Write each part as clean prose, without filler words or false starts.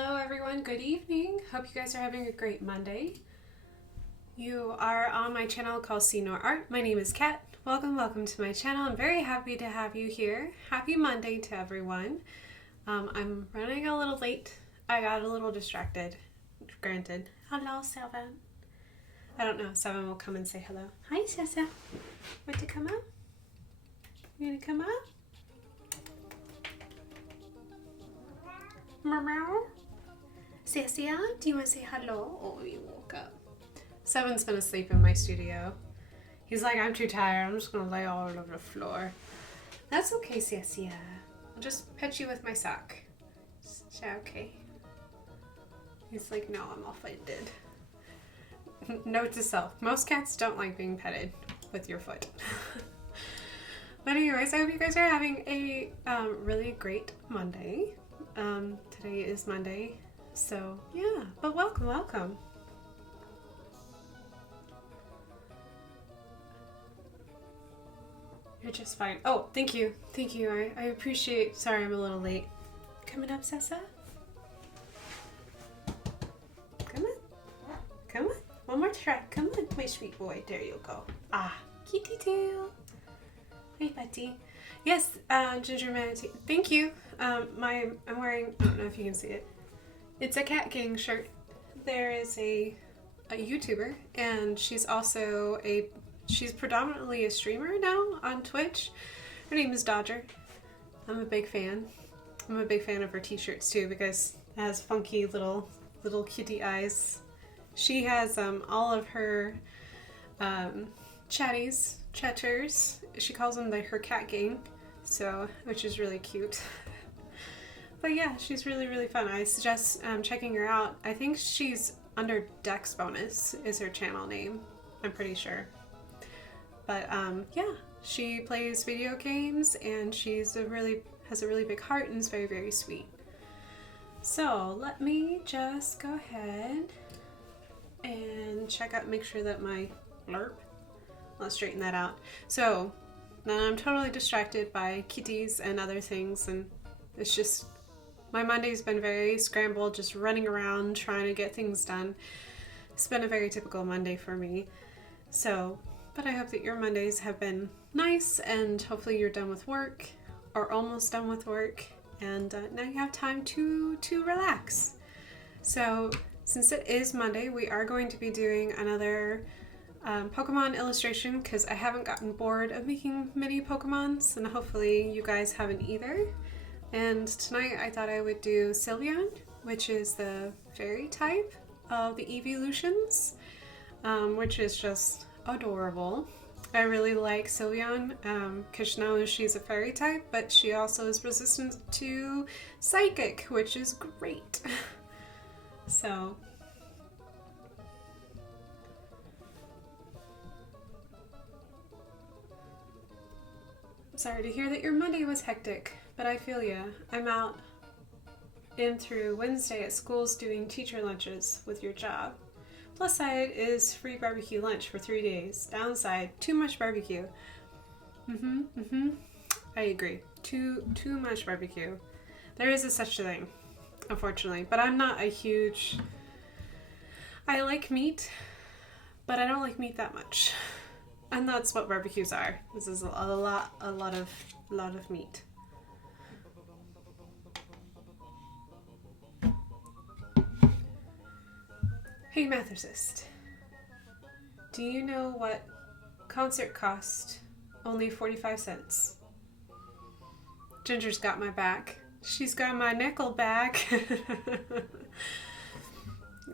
Hello everyone, good evening. Hope you guys are having a great Monday. You are on my channel called See Nor Art. My name is Kat. Welcome to my channel. I'm very happy to have you here. Happy Monday to everyone. I'm running a little late. I got a little distracted, granted. Hello, Sylveon. I don't know if Sylveon will come and say hello. Hi, Sessa. Want to come up? You gonna come up? Meow. Sylveon, do you want to say hello? Oh, you woke up. Seven's been asleep in my studio. He's like, I'm too tired. I'm just gonna lay all over the floor. That's okay, Sylveon. I'll just pet you with my sock. Is that okay? He's like, no, I'm offended. Note to self: most cats don't like being petted with your foot. But anyways, I hope you guys are having a really great Monday. Today is Monday, so yeah, but welcome. You're just fine. Oh, thank you. I appreciate, sorry I'm a little late. Coming up, Sessa? Come on. One more try. Come on, my sweet boy. There you go. Ah, kitty tail. Hey, Betty. Yes, Ginger Manatee. Thank you. I'm wearing, I don't know if you can see it. It's a Cat Gang shirt. There is a YouTuber, and she's also she's predominantly a streamer now on Twitch. Her name is Dodger. I'm a big fan. I'm a big fan of her t-shirts too because it has funky little kitty eyes. She has all of her chatters. She calls them her cat gang, so which is really cute. But yeah, she's really fun. I suggest checking her out. I think she's under Dex Bonus is her channel name. I'm pretty sure. But yeah, she plays video games and she's has a really big heart and is very sweet. So let me just go ahead and make sure that my let's straighten that out. So now I'm totally distracted by kitties and other things, and it's just my Monday's been very scrambled, just running around trying to get things done. It's been a very typical Monday for me. So, but I hope that your Mondays have been nice and hopefully you're done with work or almost done with work, and now you have time to relax. So since it is Monday, we are going to be doing another Pokemon illustration because I haven't gotten bored of making mini Pokemons, and hopefully you guys haven't either. And tonight I thought I would do Sylveon, which is the fairy type of the evolutions, which is just adorable. I really like Sylveon because she knows she's a fairy type, but she also is resistant to psychic, which is great. So sorry to hear that your Monday was hectic, but I feel ya. I'm out in through Wednesday at schools doing teacher lunches with your job. Plus side is free barbecue lunch for 3 days. Downside, too much barbecue. I agree. Too much barbecue. There is such a thing, unfortunately. But I'm not a huge... I like meat, but I don't like meat that much. And that's what barbecues are. This is a lot of meat. Hey Mathicist, do you know what concert cost only 45 cents? Ginger's got my back. She's got my nickel back.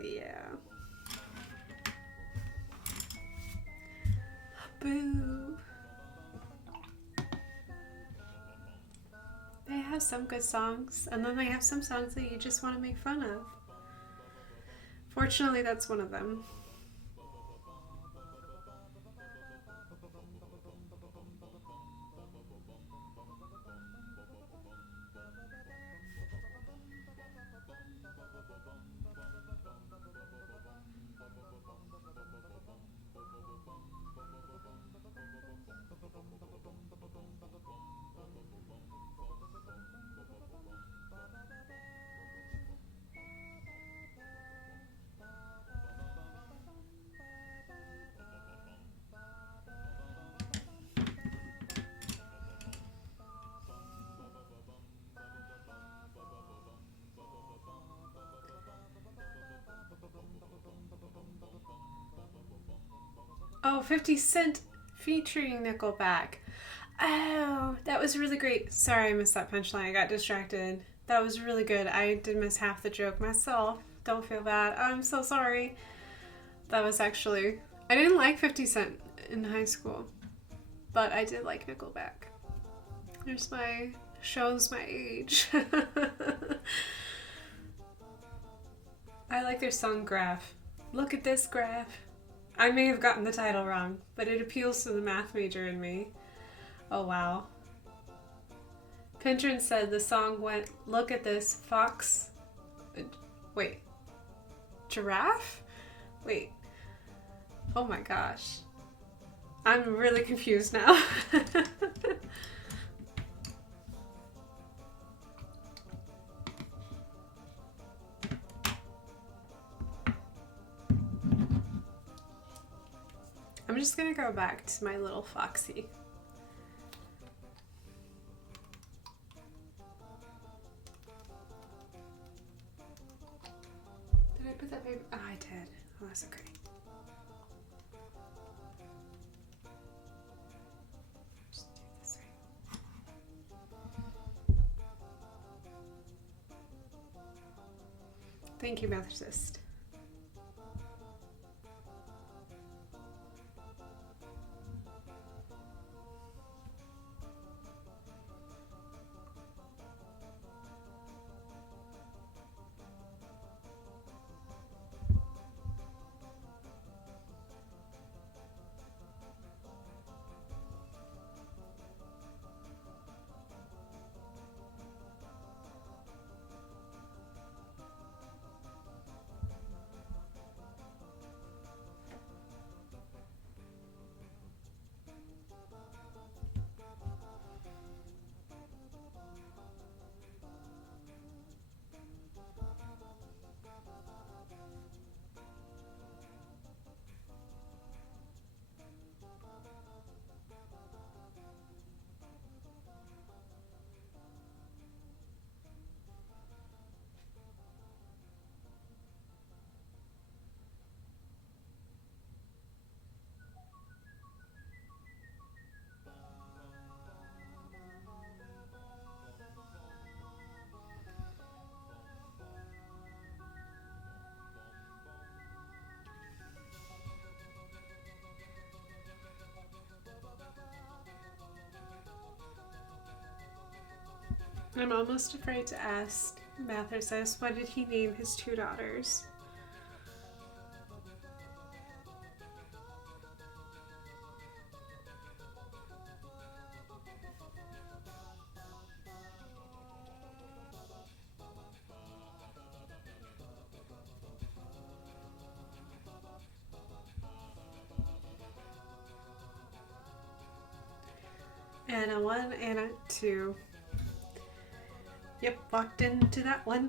Yeah. Boo. They have some good songs, and then they have some songs that you just want to make fun of. Fortunately, that's one of them. 50 Cent featuring Nickelback. Oh, that was really great. Sorry I missed that punchline. I got distracted. That was really good. I did miss half the joke myself. Don't feel bad. I'm so sorry. That was actually... I didn't like 50 Cent in high school, but I did like Nickelback. There's my... shows my age. I like their song Graph. Look at this graph. I may have gotten the title wrong, but it appeals to the math major in me. Oh wow. Pintrin said the song went, look at this, fox... Wait. Giraffe? Wait. Oh my gosh. I'm really confused now. I'm just gonna go back to my little foxy. Did I put that baby? Oh, I did. Oh, that's okay. Just do it this way. Thank you, Methodist. I'm almost afraid to ask Mathersus, what did he name his two daughters? Anna 1, Anna 2. Yep, walked into that one.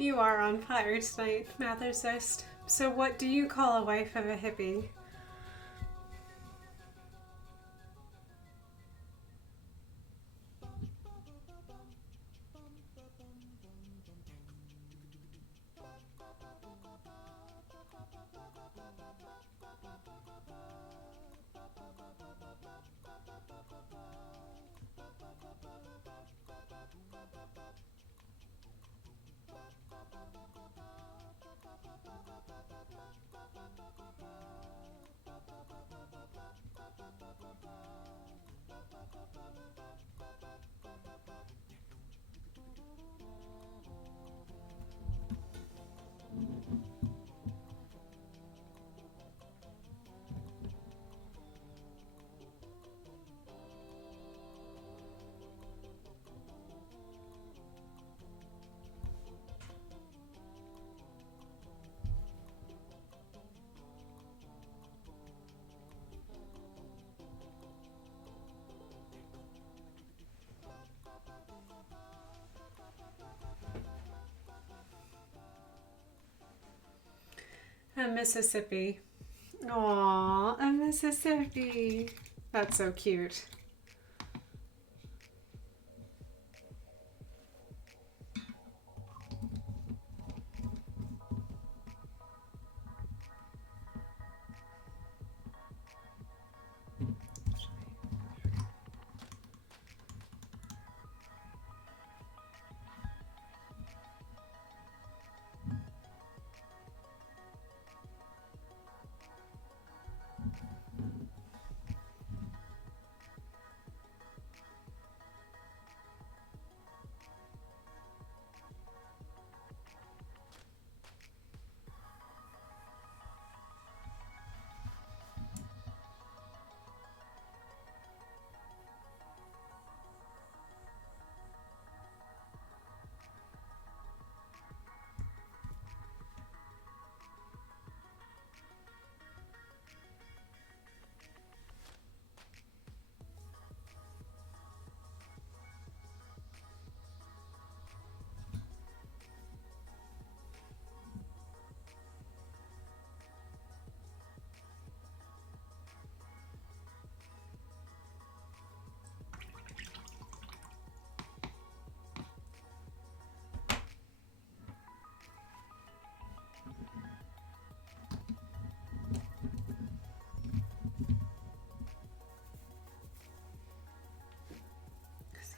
You are on fire tonight, Mather's. So what do you call a wife of a hippie? A Mississippi. Aww, a Mississippi. That's so cute.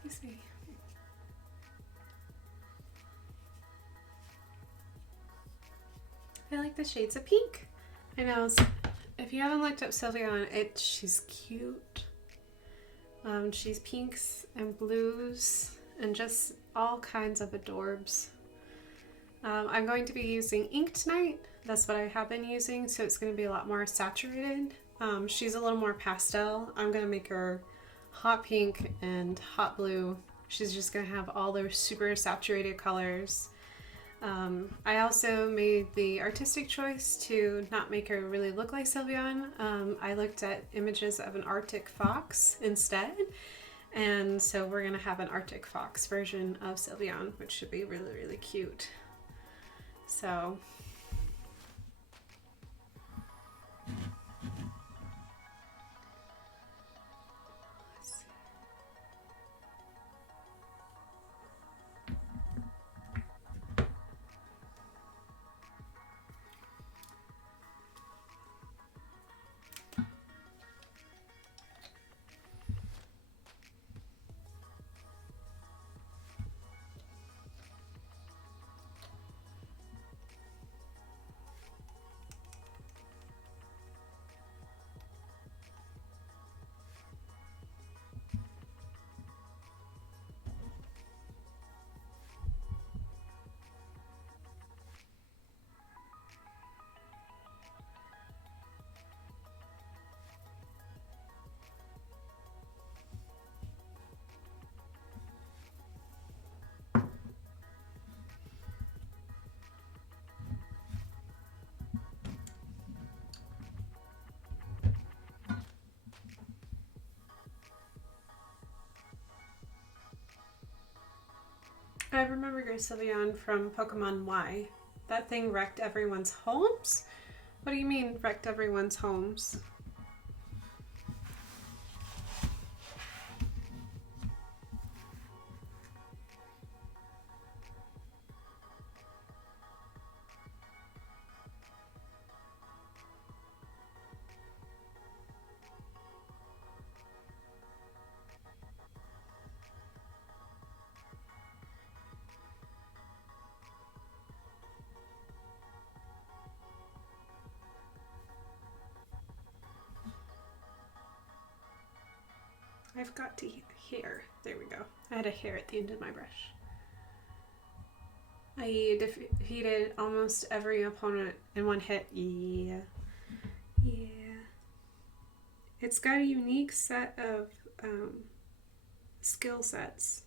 Excuse me. I like the shades of pink. I know, if you haven't looked up Sylveon, she's cute. She's pinks and blues and just all kinds of adorbs. I'm going to be using ink tonight. That's what I have been using, so it's going to be a lot more saturated. She's a little more pastel. I'm going to make her hot pink and hot blue. She's just going to have all those super saturated colors. I also made the artistic choice to not make her really look like Sylveon. I looked at images of an Arctic fox instead, and so we're going to have an Arctic fox version of Sylveon, which should be really, really cute. So I remember your Sylveon from Pokemon Y. That thing wrecked everyone's homes? What do you mean, wrecked everyone's homes? I've got to hair. There we go. I had a hair at the end of my brush. I defeated almost every opponent in one hit. Yeah. Yeah. It's got a unique set of skill sets.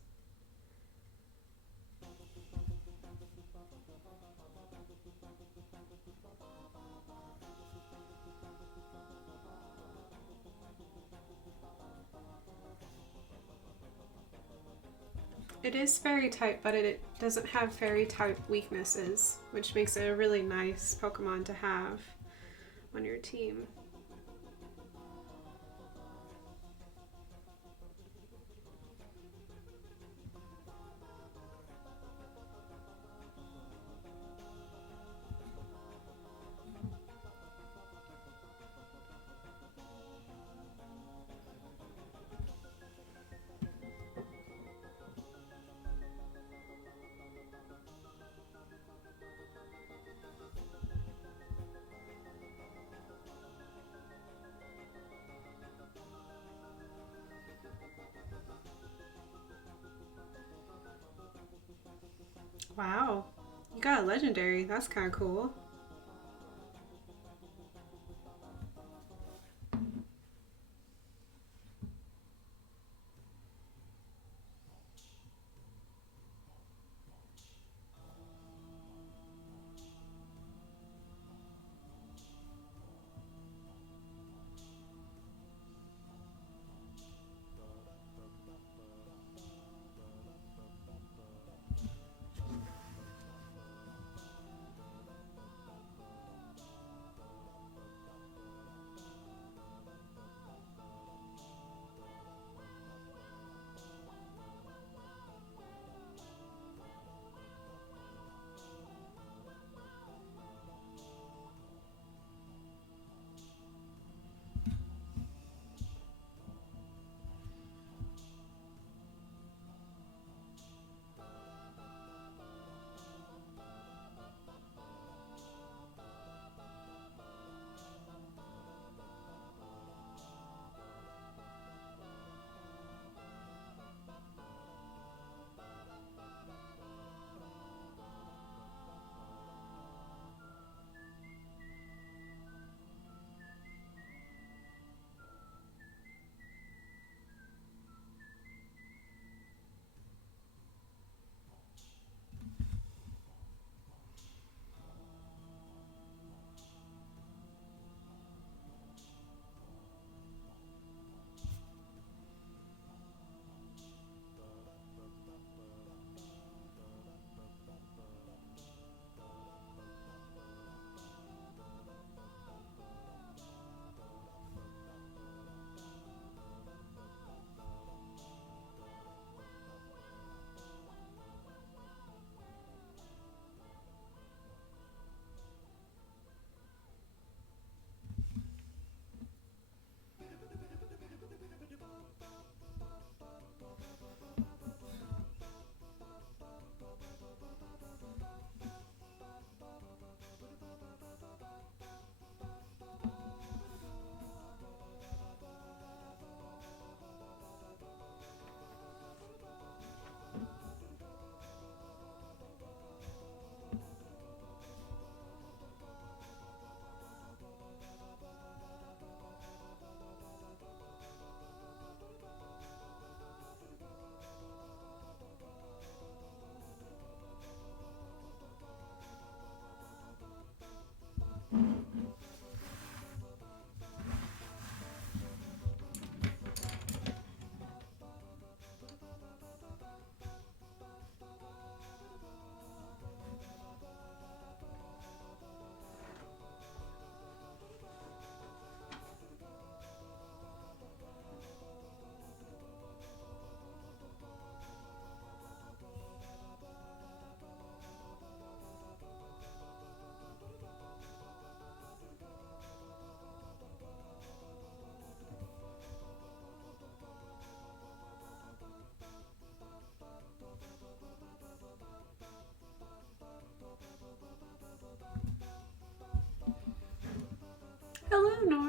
It is fairy type, but it doesn't have fairy type weaknesses, which makes it a really nice Pokemon to have on your team. Wow, you got a legendary. That's kind of cool.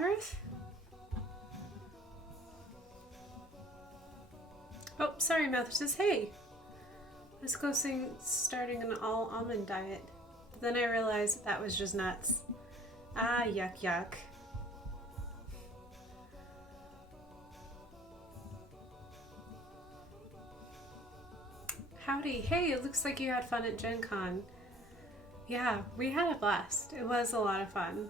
Earth? Oh, sorry, Mouth says, hey, let's go starting an all almond diet. But then I realized that was just nuts. Ah, yuck, yuck. Howdy. Hey, it looks like you had fun at Gen Con. Yeah, we had a blast. It was a lot of fun.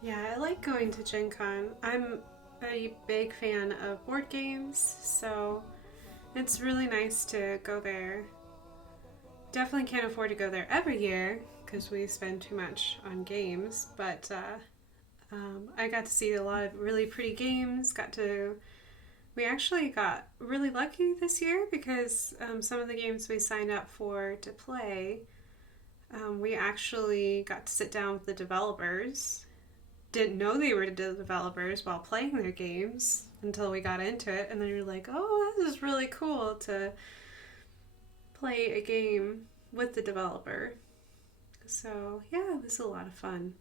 Yeah, I like going to Gen Con. I'm a big fan of board games, so it's really nice to go there. Definitely can't afford to go there every year because we spend too much on games, but I got to see a lot of really pretty games. We actually got really lucky this year because some of the games we signed up for to play, we actually got to sit down with the developers. Didn't know they were the developers while playing their games until we got into it, and then you're like, oh, this is really cool to play a game with the developer. So yeah, it was a lot of fun.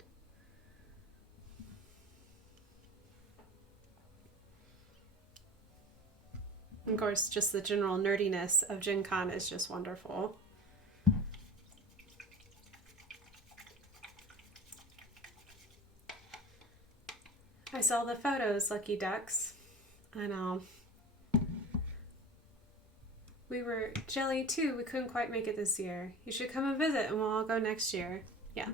Of course, just the general nerdiness of Gen Con is just wonderful. I saw the photos, Lucky Ducks. I know. We were jelly too. We couldn't quite make it this year. You should come and visit and we'll all go next year. Yeah.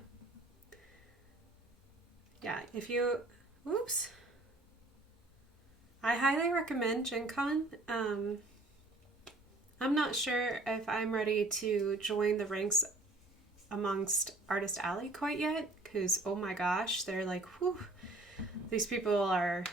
Yeah, if you... Oops. I highly recommend Gen Con. I'm not sure if I'm ready to join the ranks amongst Artist Alley quite yet, because oh my gosh, they're like, whew, these people are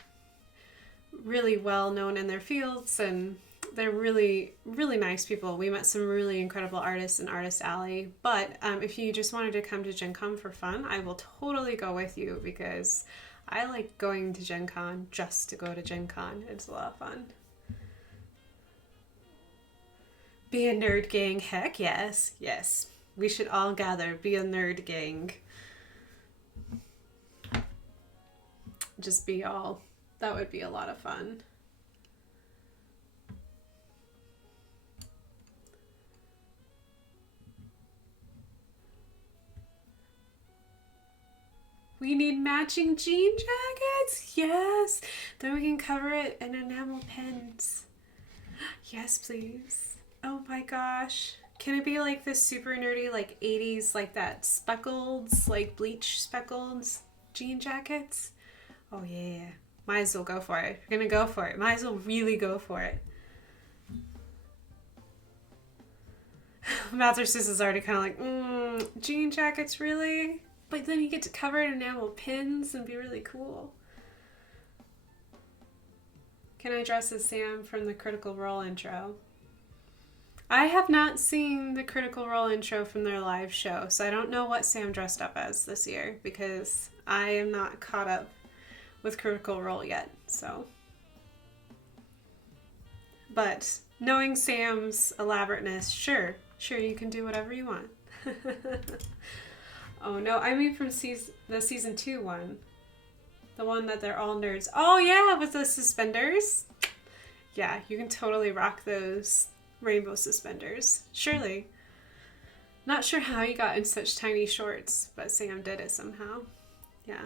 really well known in their fields and they're really, really nice people. We met some really incredible artists in Artist Alley, but if you just wanted to come to Gen Con for fun, I will totally go with you because I like going to Gen Con just to go to Gen Con. It's a lot of fun. Be a nerd gang. Heck yes. Yes. We should all gather. Be a nerd gang. Just be all. That would be a lot of fun. We need matching jean jackets. Yes. Then we can cover it in enamel pins. Yes, please. Oh my gosh. Can it be like this super nerdy, like 80s, like that speckled, like bleach speckled jean jackets? Oh yeah. Might as well go for it. You're gonna go for it. Might as well really go for it. Mathersus is already kind of like, jean jackets, really? But then you get to cover it in enamel pins and be really cool. Can I dress as Sam from the Critical Role intro? I have not seen the Critical Role intro from their live show, so I don't know what Sam dressed up as this year because I am not caught up with Critical Role yet, so. But knowing Sam's elaborateness, sure, you can do whatever you want. Oh no, I mean from the season 2 one. The one that they're all nerds. Oh yeah, with the suspenders. Yeah, you can totally rock those rainbow suspenders. Surely. Not sure how you got in such tiny shorts, but Sam did it somehow. Yeah.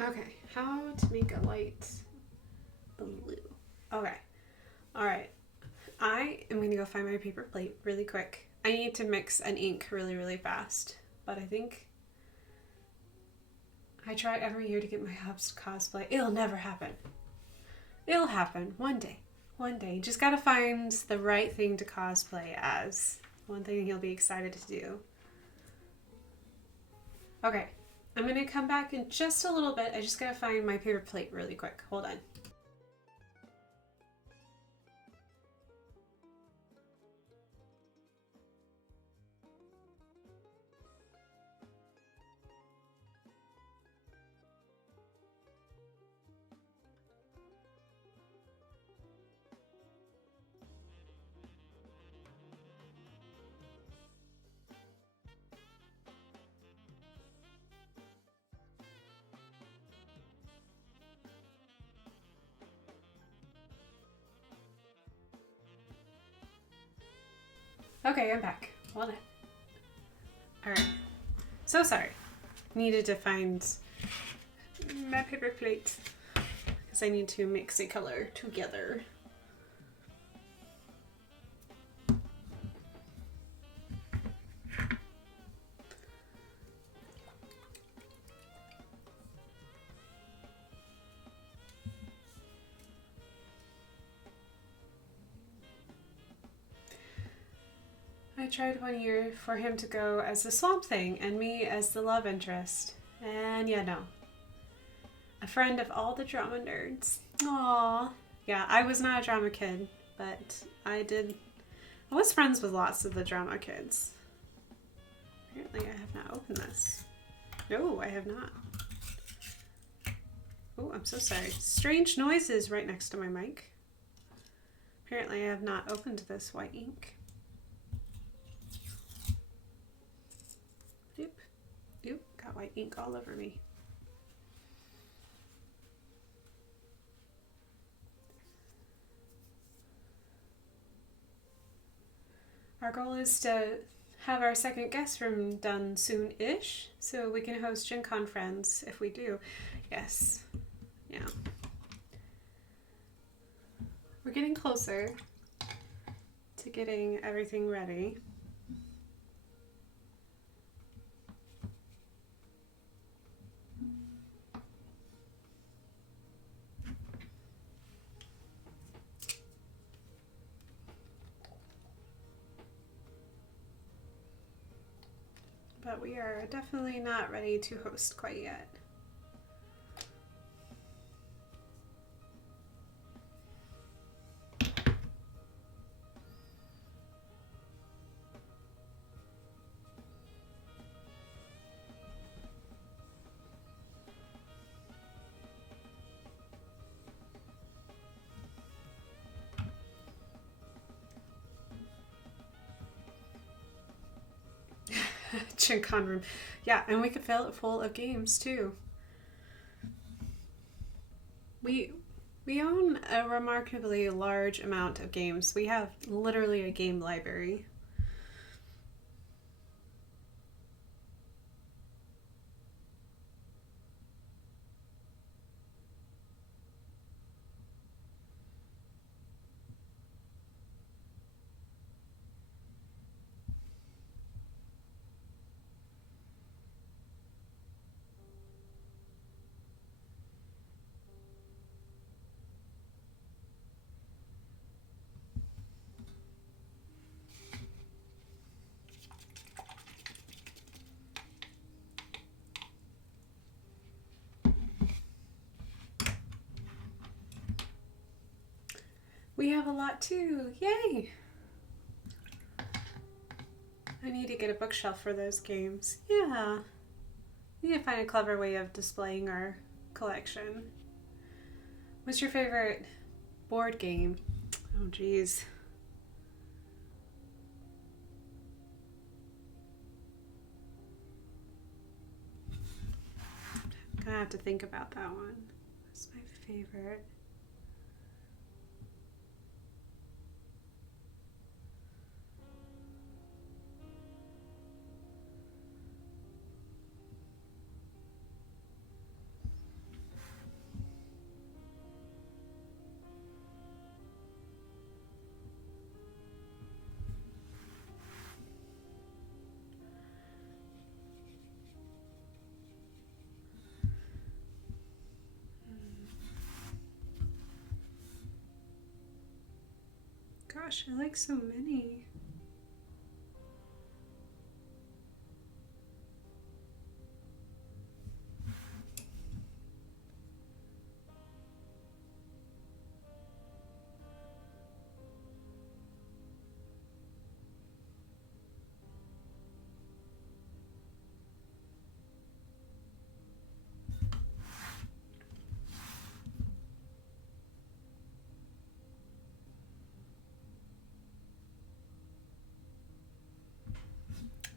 Okay, how to make a light blue. Okay. Alright. I am going to go find my paper plate really quick. I need to mix an ink really, really fast. But I think I try every year to get my hubs to cosplay. It'll never happen. It'll happen one day. One day. You just gotta find the right thing to cosplay as. One thing he'll be excited to do. Okay. I'm gonna come back in just a little bit. I just gotta find my paper plate really quick. Hold on. Okay, I'm back. Hold on. Alright. So sorry. Needed to find my paper plate because I need to mix a color together. I tried one year for him to go as the Swamp Thing and me as the love interest. And yeah, no. A friend of all the drama nerds. Aww. Yeah, I was not a drama kid, but I was friends with lots of the drama kids. Apparently I have not opened this. No, I have not. Oh, I'm so sorry. Strange noises right next to my mic. Apparently I have not opened this white ink. Oop, got white ink all over me. Our goal is to have our second guest room done soon-ish, so we can host Gen Con friends if we do. Yes. Yeah. We're getting closer to getting everything ready. But we are definitely not ready to host quite yet. Gen Con room. Yeah, and we could fill it full of games too. We own a remarkably large amount of games. We have literally a game library. We have a lot too. Yay! I need to get a bookshelf for those games. Yeah. We need to find a clever way of displaying our collection. What's your favorite board game? Oh, geez. I'm gonna have to think about that one. What's my favorite? Gosh, I like so many.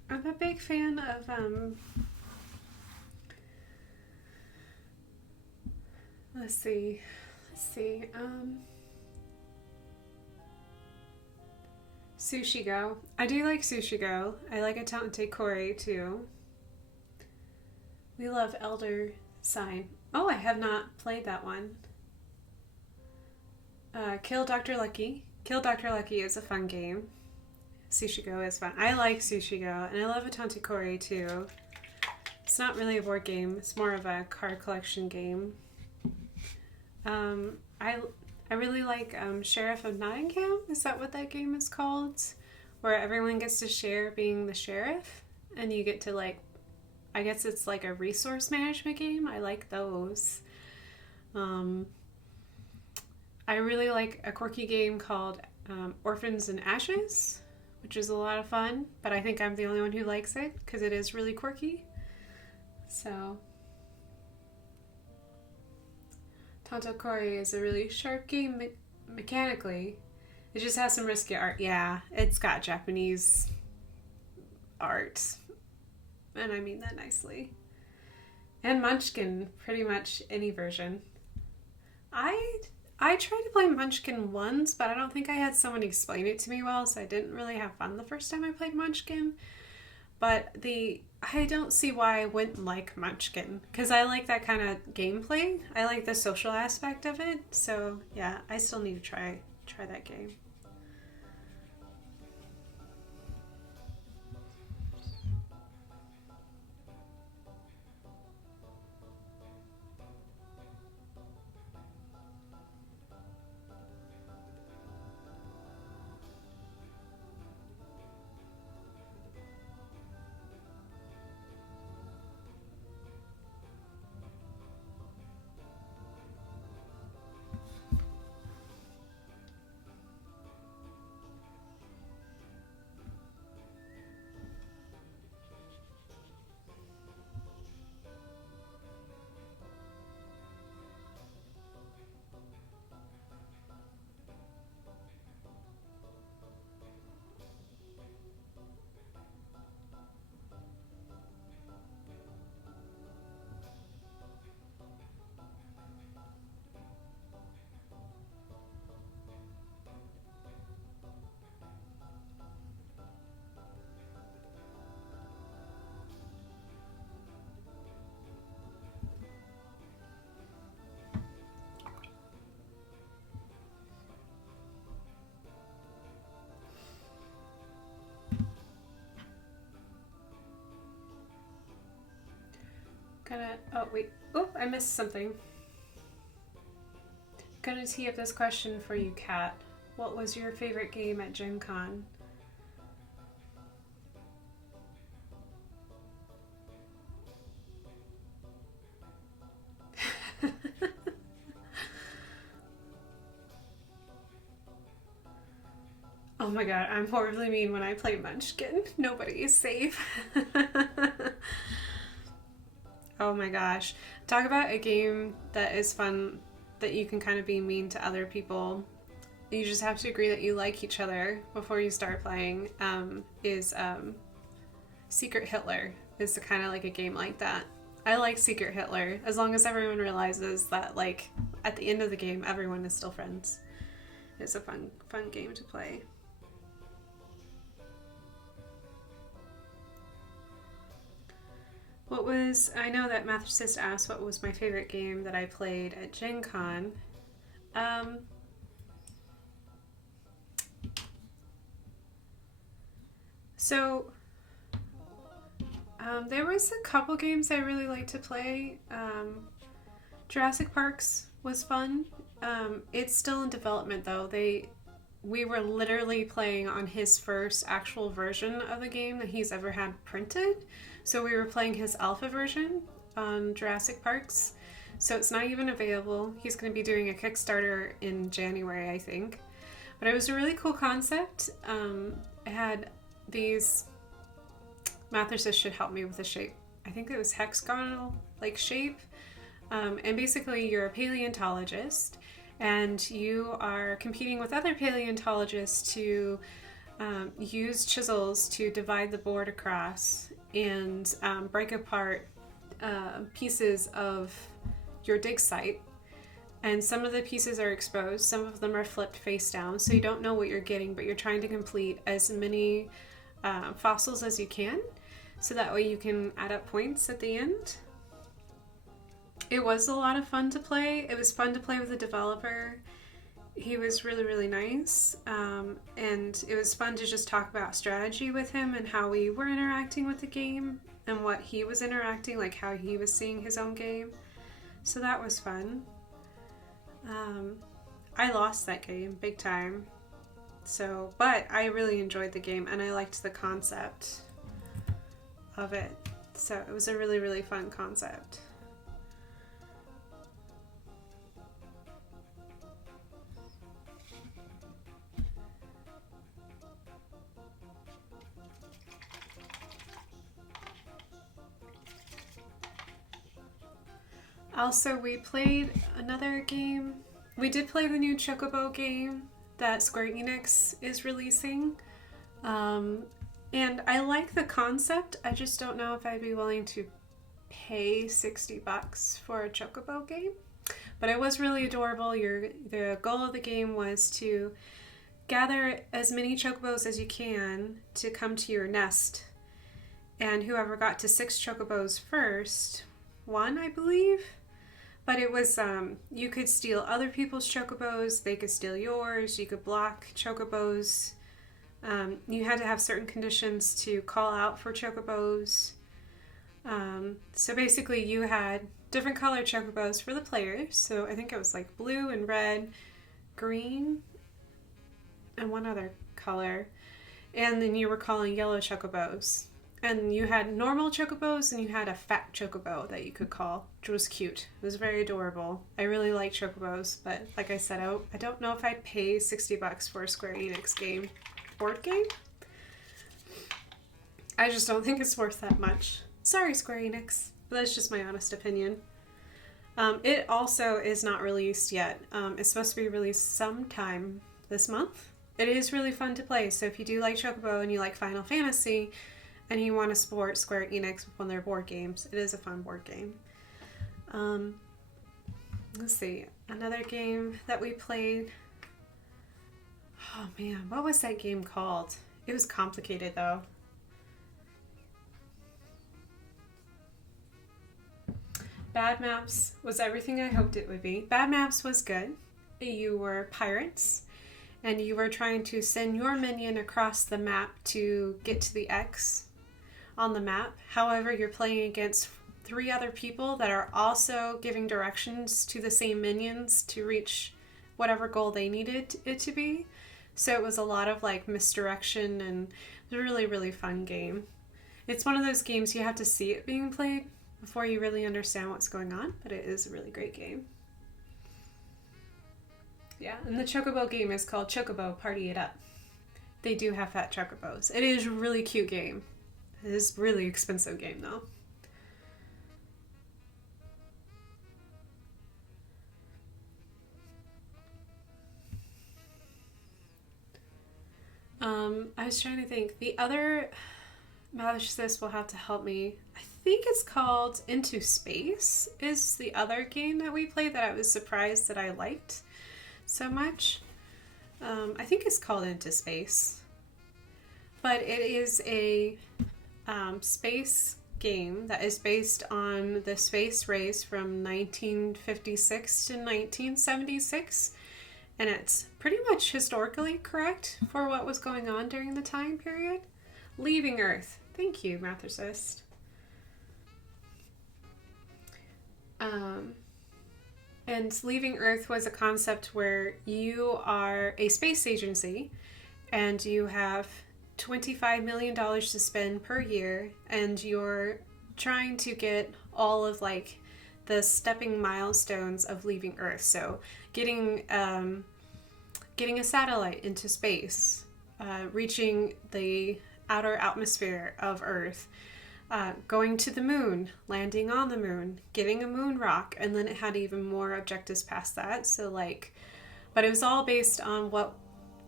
I'm a big fan of let's see. Sushi Go. I do like Sushi Go. I like Atante Kore too. We love Elder Sign. Oh, I have not played that one. Kill Dr. Lucky. Kill Dr. Lucky is a fun game. Sushi Go is fun. I like Sushi Go, and I love Atante Kore too. It's not really a board game. It's more of a card collection game. I really like Sheriff of Nottingham. Is that what that game is called? Where everyone gets to share being the sheriff, and you get to like, I guess it's like a resource management game. I like those. I really like a quirky game called Orphans and Ashes, which is a lot of fun, but I think I'm the only one who likes it because it is really quirky. So, Tanto Kore is a really sharp game mechanically. It just has some risky art. Yeah, it's got Japanese art, and I mean that nicely. And Munchkin, pretty much any version. I tried to play Munchkin once, but I don't think I had someone explain it to me well, so I didn't really have fun the first time I played Munchkin. But I don't see why I wouldn't like Munchkin, because I like that kind of gameplay. I like the social aspect of it, so yeah, I still need to try that game. Oh wait, oh, I missed something. Gonna tee up this question for you, Kat. What was your favorite game at Gen Con? Oh my god, I'm horribly mean when I play Munchkin. Nobody is safe. Oh my gosh. Talk about a game that is fun that you can kind of be mean to other people. You just have to agree that you like each other before you start playing. Secret Hitler is kind of like a game like that. I like Secret Hitler as long as everyone realizes that like at the end of the game everyone is still friends. It's a fun game to play. I know that Mathsist asked what was my favorite game that I played at Gen Con. There was a couple games I really liked to play. Jurassic Parks was fun. It's still in development though. We were literally playing on his first actual version of the game that he's ever had printed. So we were playing his alpha version on Jurassic Parks. So it's not even available. He's going to be doing a Kickstarter in January, I think. But it was a really cool concept. It had these... Mathersys should help me with the shape. I think it was hexagonal like shape. And basically you're a paleontologist and you are competing with other paleontologists to use chisels to divide the board across and break apart pieces of your dig site and some of the pieces are exposed, some of them are flipped face down, so you don't know what you're getting, but you're trying to complete as many fossils as you can, so that way you can add up points at the end. It was a lot of fun to play. It was fun to play with the developer. He was really, really nice, and it was fun to just talk about strategy with him and how we were interacting with the game and what he was interacting, like how he was seeing his own game. So that was fun. I lost that game big time. So, but I really enjoyed the game and I liked the concept of it. So it was a really, really fun concept. Also, we played another game. We did play the new Chocobo game that Square Enix is releasing. And I like the concept. I just don't know if I'd be willing to pay $60 for a Chocobo game. But it was really adorable. The goal of the game was to gather as many Chocobos as you can to come to your nest. And whoever got to 6 Chocobos first won, I believe. But it was, you could steal other people's Chocobos, they could steal yours, you could block Chocobos. You had to have certain conditions to call out for Chocobos. So basically you had different colored Chocobos for the players. So I think it was like blue and red, green, and one other color. And then you were calling yellow Chocobos. And you had normal Chocobos and you had a fat Chocobo that you could call, which was cute. It was very adorable. I really like Chocobos, but like I said, I don't know if I'd pay $60 for a Square Enix board game. I just don't think it's worth that much. Sorry, Square Enix, but that's just my honest opinion. It also is not released yet. It's supposed to be released sometime this month. It is really fun to play, so if you do like Chocobo and you like Final Fantasy, and you want to support Square Enix with one of their board games, it is a fun board game. Let's see, another game that we played. Oh man, what was that game called? It was complicated though. Bad Maps was everything I hoped it would be. Bad Maps was good. You were pirates, and you were trying to send your minion across the map to get to the X on the map. However, you're playing against 3 other people that are also giving directions to the same minions to reach whatever goal they needed it to be. So it was a lot of like misdirection, and it was a really, really fun game. It's one of those games you have to see it being played before you really understand what's going on, but it is a really great game. Yeah, and the Chocobo game is called Chocobo Party It Up. They do have fat Chocobos. It is a really cute game. It is a really expensive game though. I was trying to think. The other Sis will have to help me. I think it's called Into Space is the other game that we played that I was surprised that I liked so much. I think it's called Into Space. But it is a space game that is based on the space race from 1956 to 1976, and it's pretty much historically correct for what was going on during the time period. Leaving Earth. Thank you, Mathicist. And Leaving Earth was a concept where you are a space agency and you have $25 million to spend per year, and you're trying to get all of like the stepping milestones of leaving Earth. So getting a satellite into space, reaching the outer atmosphere of Earth, going to the moon, landing on the moon, getting a moon rock, and then it had even more objectives past that. So like, but it was all based on what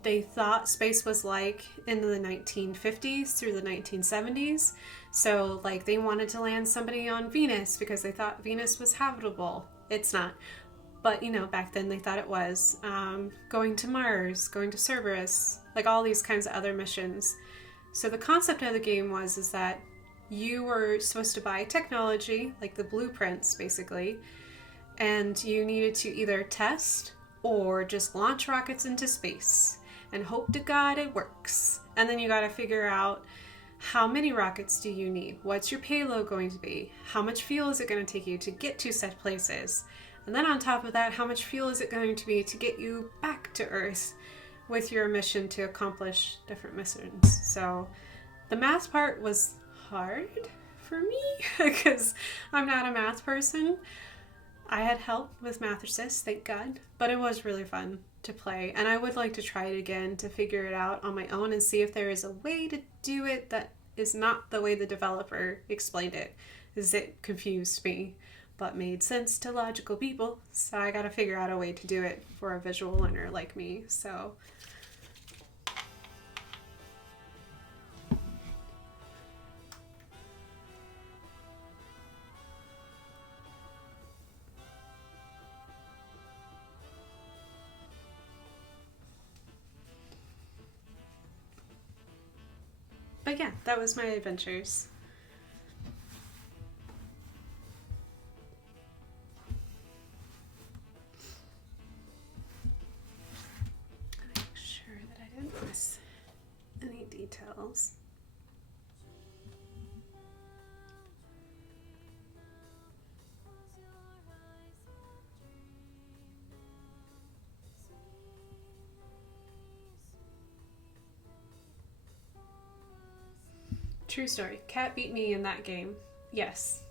they thought space was like in the 1950s through the 1970s. So like they wanted to land somebody on Venus because they thought Venus was habitable. It's not. But, you know, back then they thought it was. Going to Mars, going to Cerberus, like all these kinds of other missions. So the concept of the game is that you were supposed to buy technology, like the blueprints basically, and you needed to either test or just launch rockets into space and hope to God it works. And then you got to figure out how many rockets do you need? What's your payload going to be? How much fuel is it going to take you to get to said places? And then on top of that, how much fuel is it going to be to get you back to Earth with your mission to accomplish different missions? So the math part was hard for me because I'm not a math person. I had help with Mathersys, thank God, but it was really fun to play, and I would like to try it again to figure it out on my own and see if there is a way to do it that is not the way the developer explained it, as it confused me, but made sense to logical people, so I gotta figure out a way to do it for a visual learner like me, so... But yeah, that was my adventures. Make sure that I didn't miss any details. True story. Kat beat me in that game. Yes.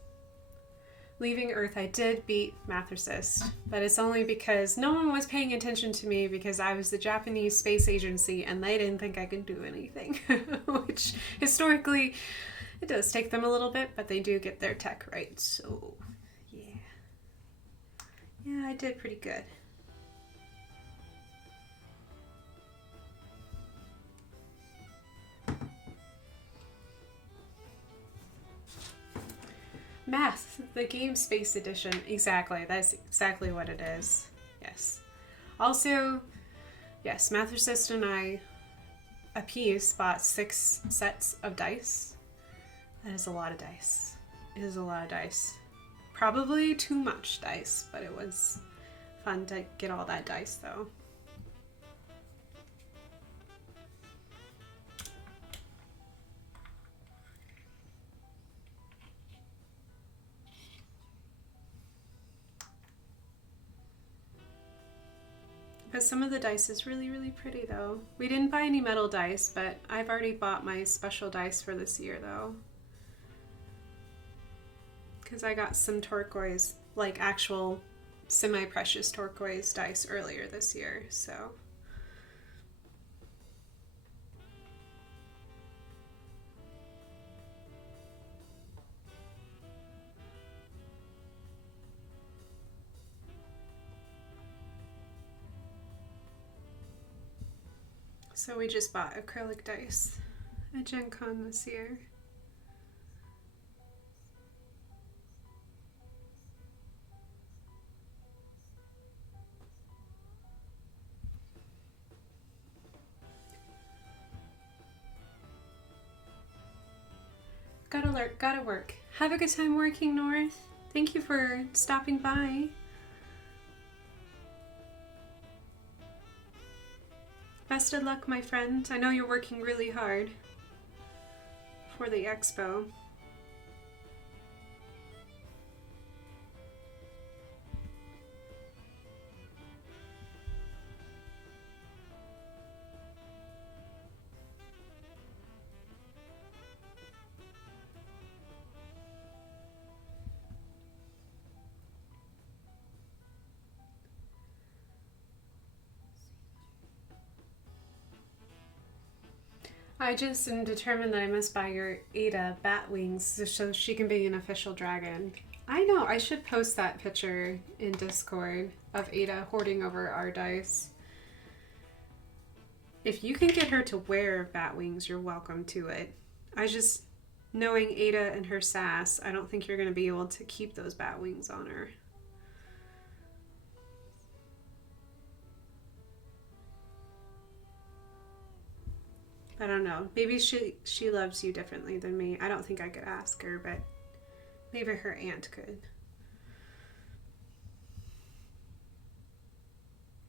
Leaving Earth, I did beat Mathersys, but it's only because no one was paying attention to me because I was the Japanese Space Agency and they didn't think I could do anything. Which, historically, it does take them a little bit, but they do get their tech right, so yeah. Yeah, I did pretty good. Math, the game Space Edition. Exactly, that's exactly what it is. Yes. Also, yes, Mathersys and I, a piece, bought 6 sets of dice. That is a lot of dice. It is a lot of dice. Probably too much dice, but it was fun to get all that dice though. But some of the dice is really, really pretty though. We didn't buy any metal dice, but I've already bought my special dice for this year though. Because I got some turquoise, like actual semi-precious turquoise dice earlier this year, so. So we just bought acrylic dice at Gen Con this year. Gotta work. Have a good time working, North. Thank you for stopping by. Best of luck, my friend. I know you're working really hard for the expo. I just am determined that I must buy your Ada bat wings so she can be an official dragon. I know, I should post that picture in Discord of Ada hoarding over our dice. If you can get her to wear bat wings, you're welcome to it. Knowing Ada and her sass, I don't think you're going to be able to keep those bat wings on her. I don't know. Maybe she loves you differently than me. I don't think I could ask her, but maybe her aunt could.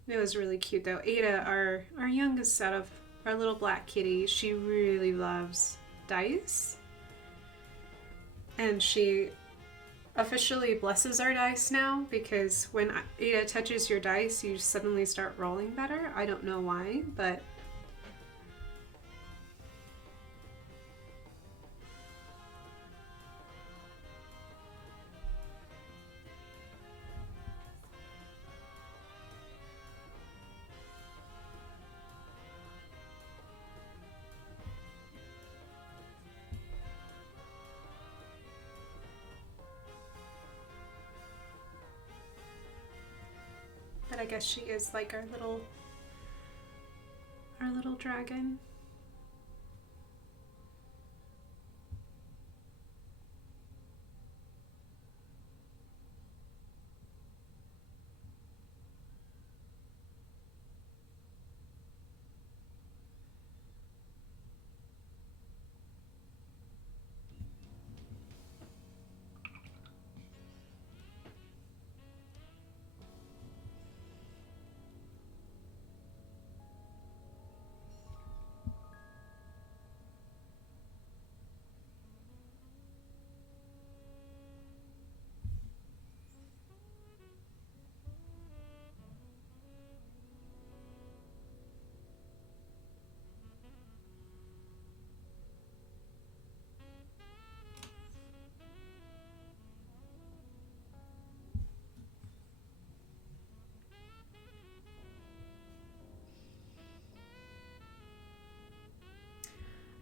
It was really cute though. Ada, our youngest out of our little black kitty, she really loves dice. And she officially blesses our dice now because when Ada touches your dice, you suddenly start rolling better. I don't know why, but I guess she is like our little dragon.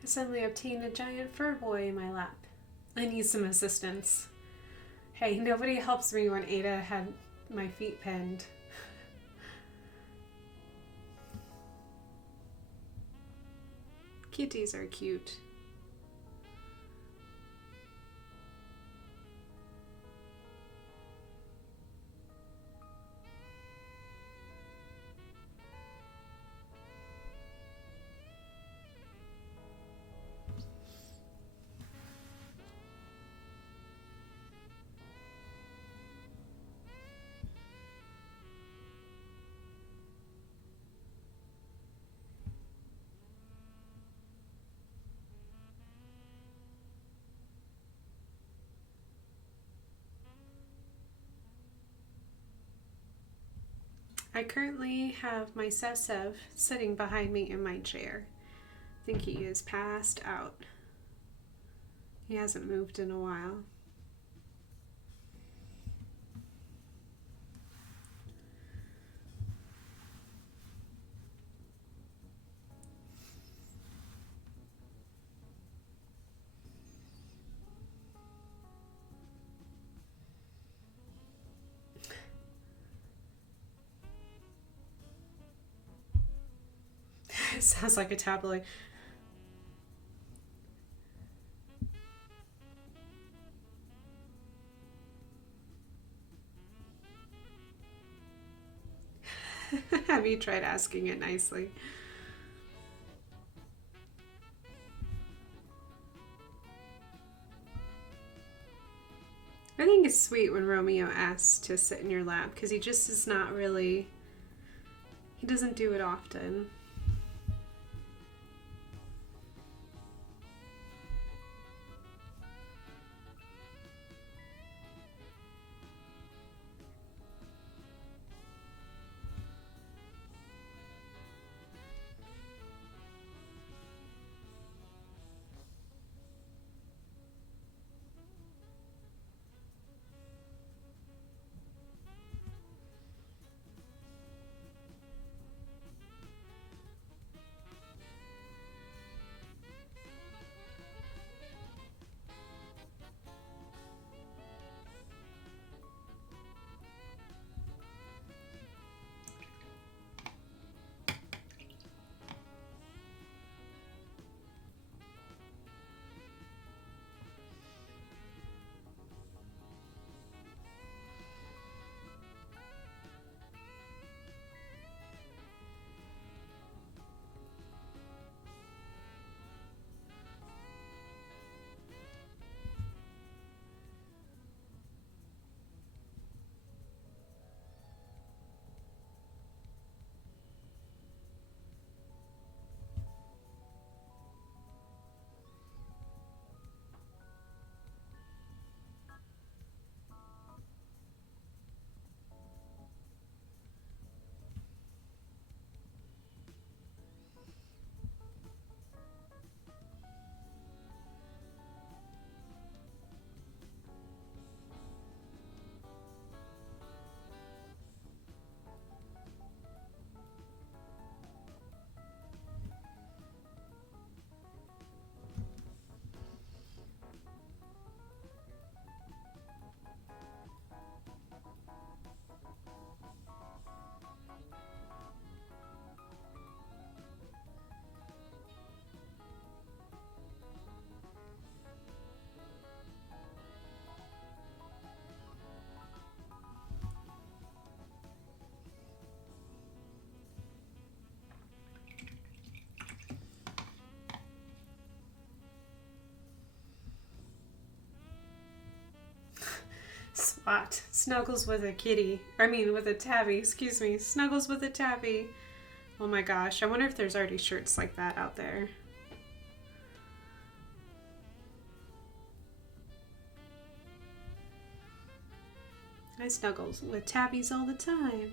I suddenly obtained a giant fur boy in my lap. I need some assistance. Hey, nobody helps me when Ada had my feet pinned. Kitties are cute. I currently have my Sev sitting behind me in my chair. I think he is passed out. He hasn't moved in a while. It sounds like a tabloid. Have you tried asking it nicely? I think it's sweet when Romeo asks to sit in your lap because he just is not really, he doesn't do it often. spot. Snuggles with a kitty. I mean, with a tabby. Excuse me. Snuggles with a tabby. Oh my gosh. I wonder if there's already shirts like that out there. I snuggles with tabbies all the time.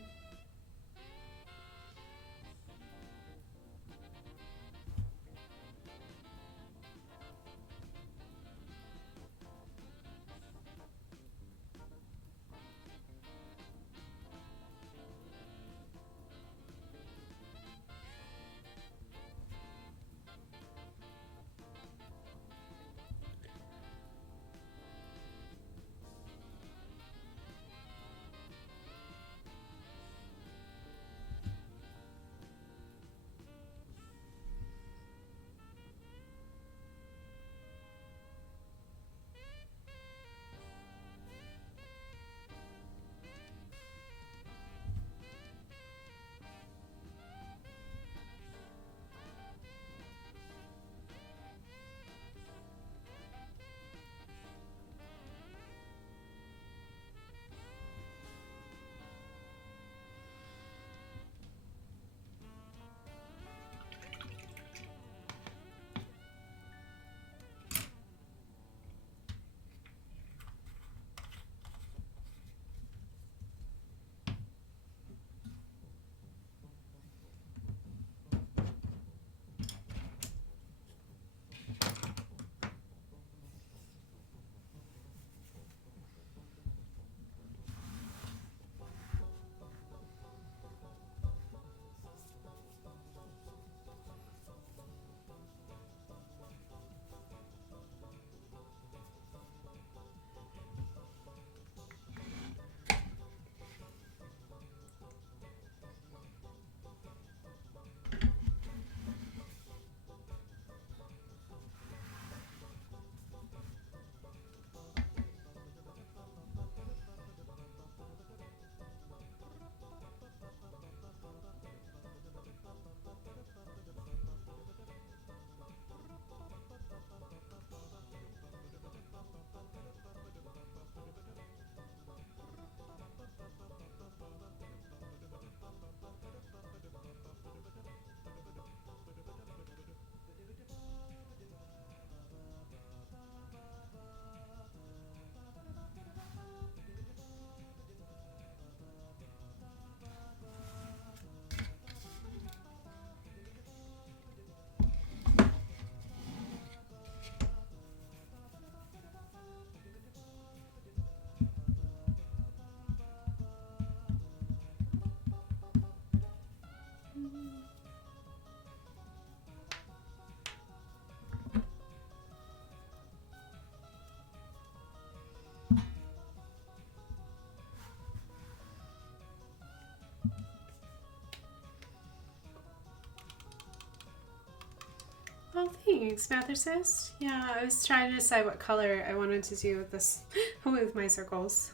Oh, thanks, Mathercist. Yeah, I was trying to decide what color I wanted to do with this, with my circles.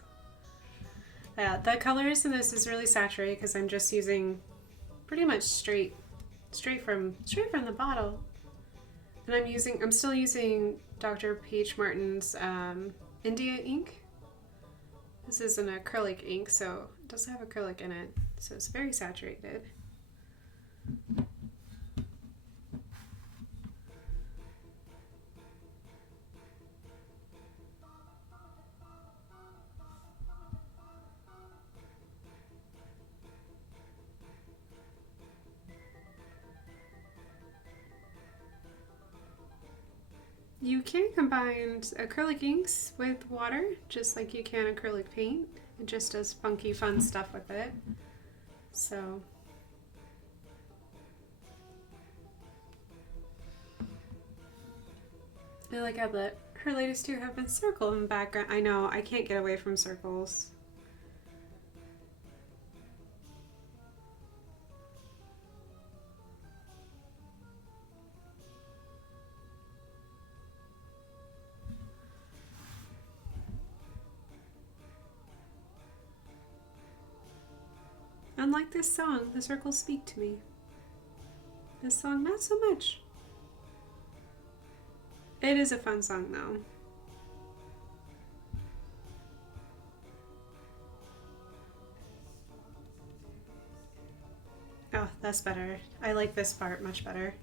Yeah, the colors in this is really saturated because I'm just using pretty much straight from the bottle. And I'm still using Dr. Peach Martin's India ink. This is an acrylic ink, so it does have acrylic in it, so it's very saturated. You can combine acrylic inks with water, just like you can acrylic paint. It just does funky, fun stuff with it. So, I like how her latest two have been circle in the background. I know, I can't get away from circles. Unlike this song, the circles speak to me. This song, not so much. It is a fun song, though. Oh, that's better. I like this part much better.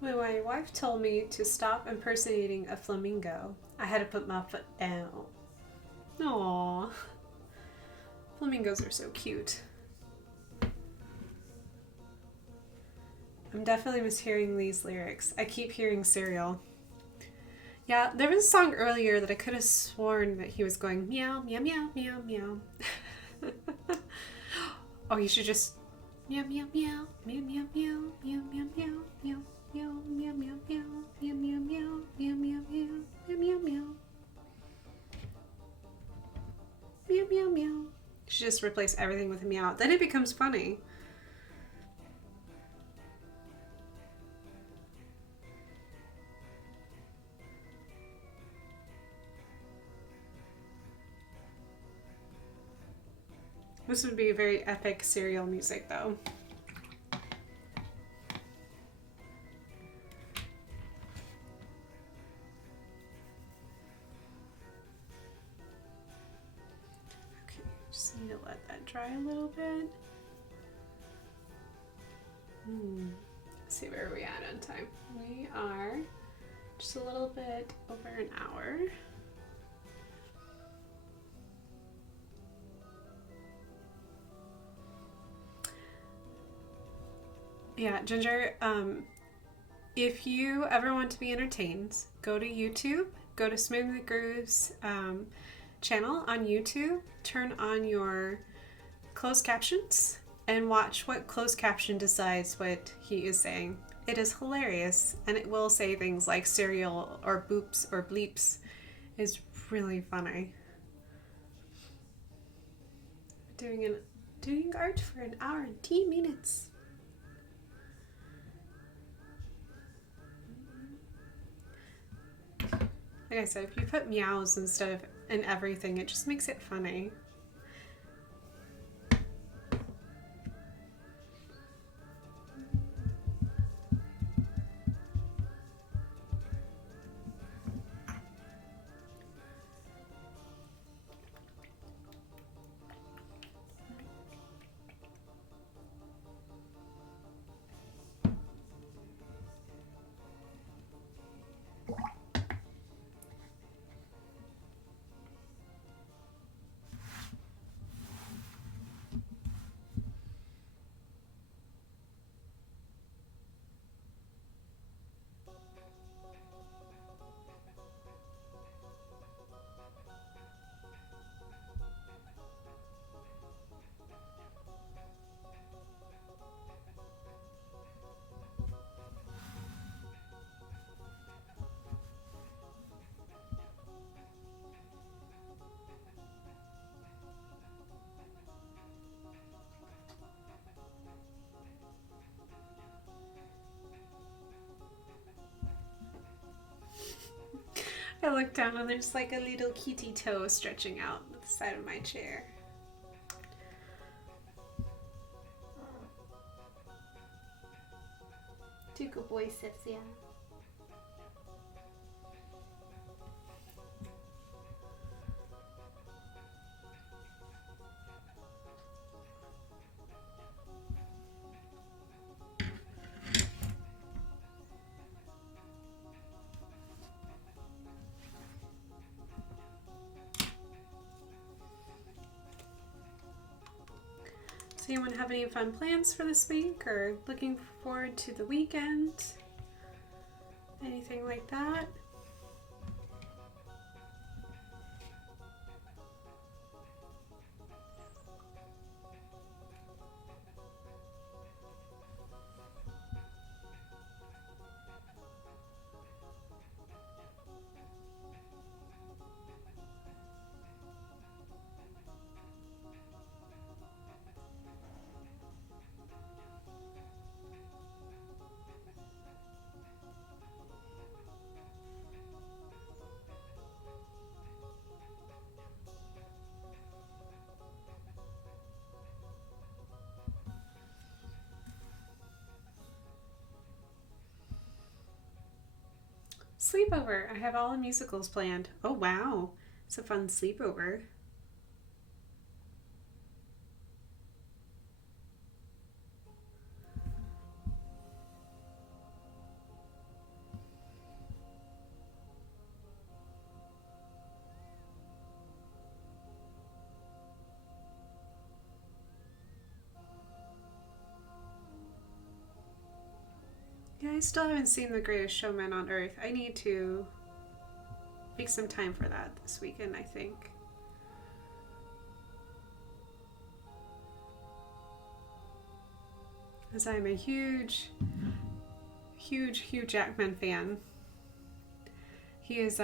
When my wife told me to stop impersonating a flamingo, I had to put my foot down. Aww. Flamingos are so cute. I'm definitely mishearing these lyrics. I keep hearing cereal. Yeah, there was a song earlier that I could have sworn that he was going meow, meow, meow, meow, meow. Oh, you should just meow, meow, meow, meow, meow, meow, meow, meow, meow, meow. Meow, meow, meow, meow, meow, meow, meow, meow, meow, meow, meow, meow, meow. Meow, meow, meow. You should just replace everything with a meow. Then it becomes funny. This would be very epic cereal music, though. Just need to let that dry a little bit. Let's see where we at on time. We are just a little bit over an hour. Yeah, Ginger, if you ever want to be entertained, go to YouTube, go to Smooth the Groove's channel on YouTube, turn on your closed captions, and watch what closed caption decides what he is saying. It is hilarious, and it will say things like cereal or boops or bleeps. It's really funny. doing art for an hour and 10 minutes. Like I said, if you put meows instead of in everything, it just makes it funny. I look down and there's like a little kitty toe stretching out at the side of my chair. Two good boys, Sylveon. So anyone have any fun plans for this week or looking forward to the weekend? Anything like that? Sleepover. I have all the musicals planned. Oh wow. It's a fun sleepover. Yeah, I still haven't seen The Greatest Showman on Earth. I need to make some time for that this weekend, I think. As I'm a huge Hugh Jackman fan. He's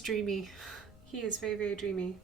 dreamy. He is very, very dreamy.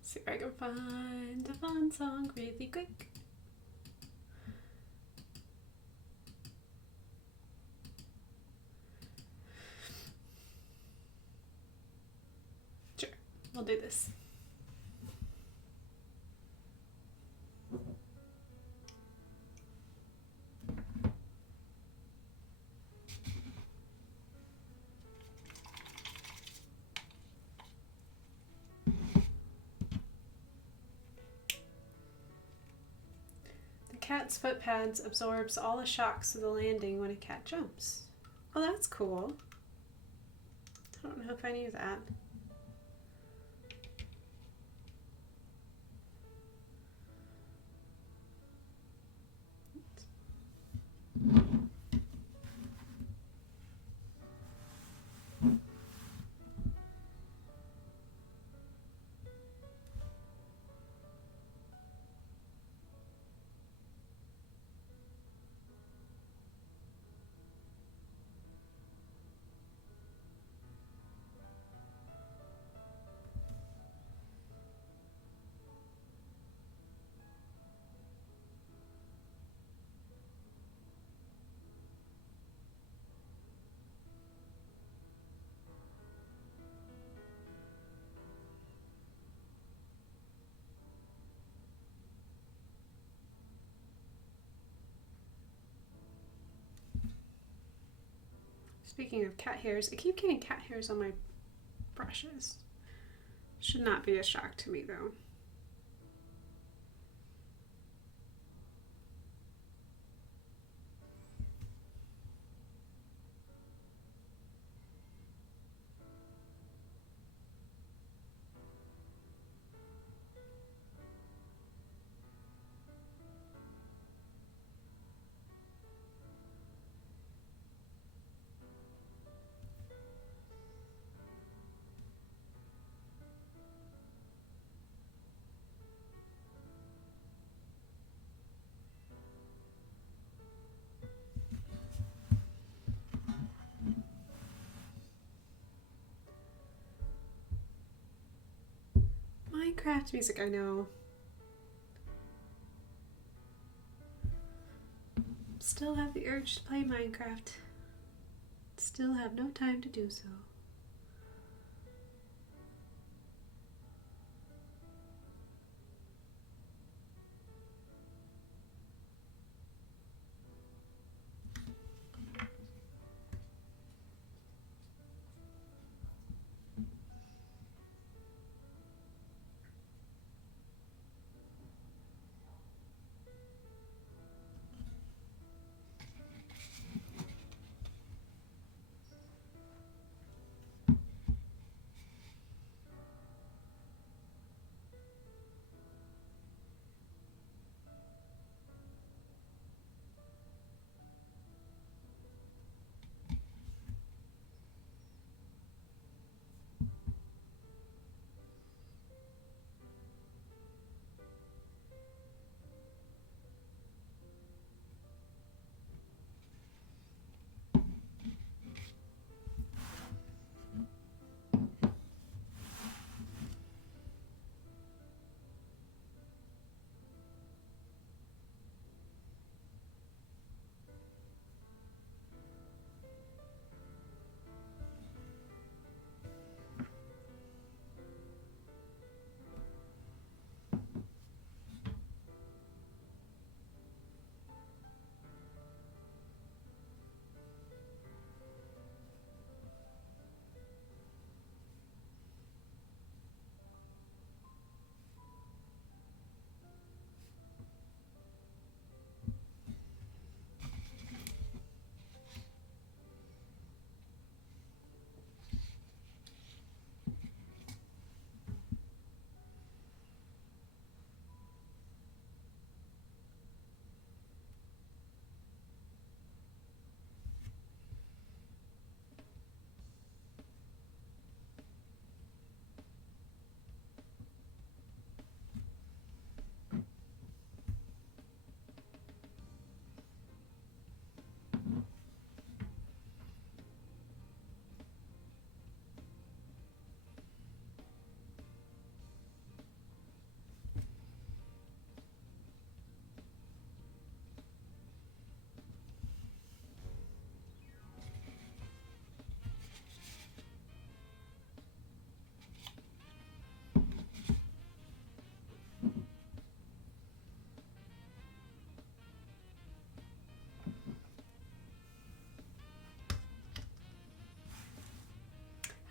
See if I can find a fun song really quick. Sure, we'll do this. Cat's foot pads absorbs all the shocks of the landing when a cat jumps. Oh, that's cool. I don't know if I knew that. Speaking of cat hairs, I keep getting cat hairs on my brushes. Should not be a shock to me though. Minecraft music, I know. Still have the urge to play Minecraft. Still have no time to do so.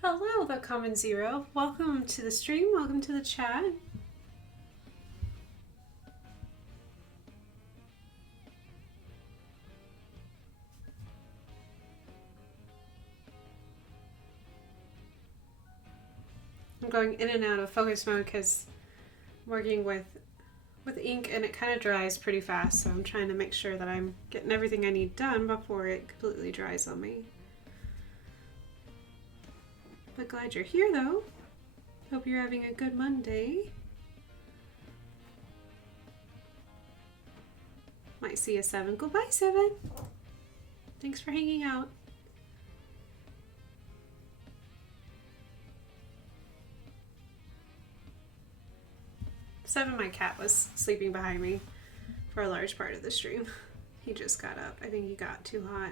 Hello, the Common Zero. Welcome to the stream. Welcome to the chat. I'm going in and out of focus mode because I'm working with ink and it kind of dries pretty fast. So I'm trying to make sure that I'm getting everything I need done before it completely dries on me. But glad you're here though. Hope you're having a good Monday. Might see you, Seven. Goodbye, Seven. Thanks for hanging out. Seven, my cat, was sleeping behind me for a large part of the stream. He just got up. I think he got too hot.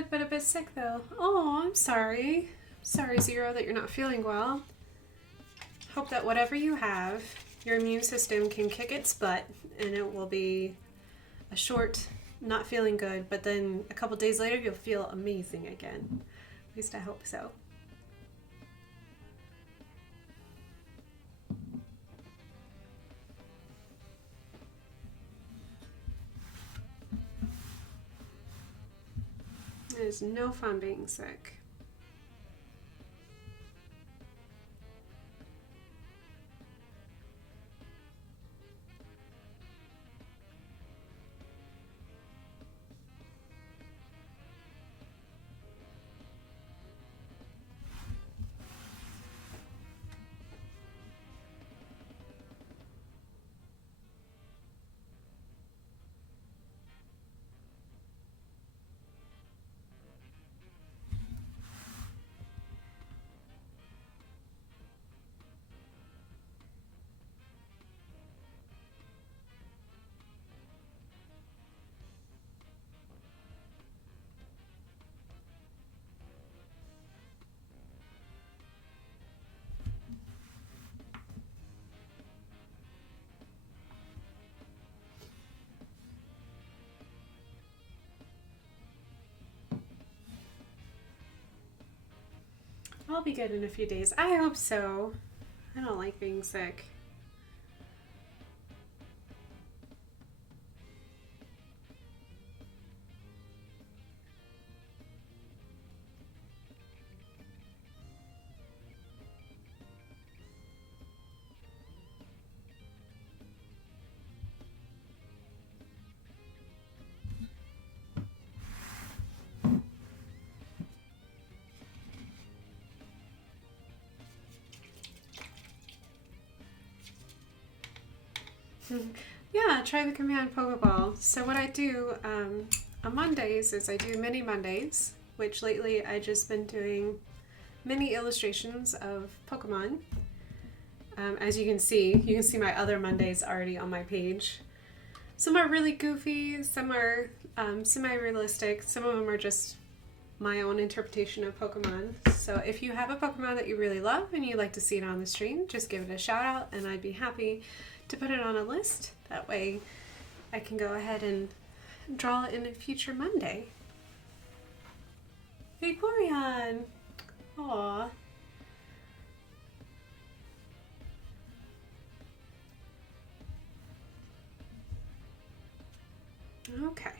good, but a bit sick though. Oh, I'm sorry. Sorry, Zero, that you're not feeling well. Hope that whatever you have, your immune system can kick its butt and it will be a short not feeling good, but then a couple days later you'll feel amazing again. At least I hope so. It is no fun being sick. I'll be good in a few days. I hope so. I don't like being sick. Yeah, try the command Pokeball. So what I do on Mondays is I do mini Mondays, which lately I've just been doing mini illustrations of Pokemon. As you can see my other Mondays already on my page. Some are really goofy, some are semi-realistic, some of them are just my own interpretation of Pokemon. So if you have a Pokemon that you really love and you'd like to see it on the stream, just give it a shout out and I'd be happy to put it on a list. That way I can go ahead and draw it in a future Monday. Vaporeon! Aww. Okay.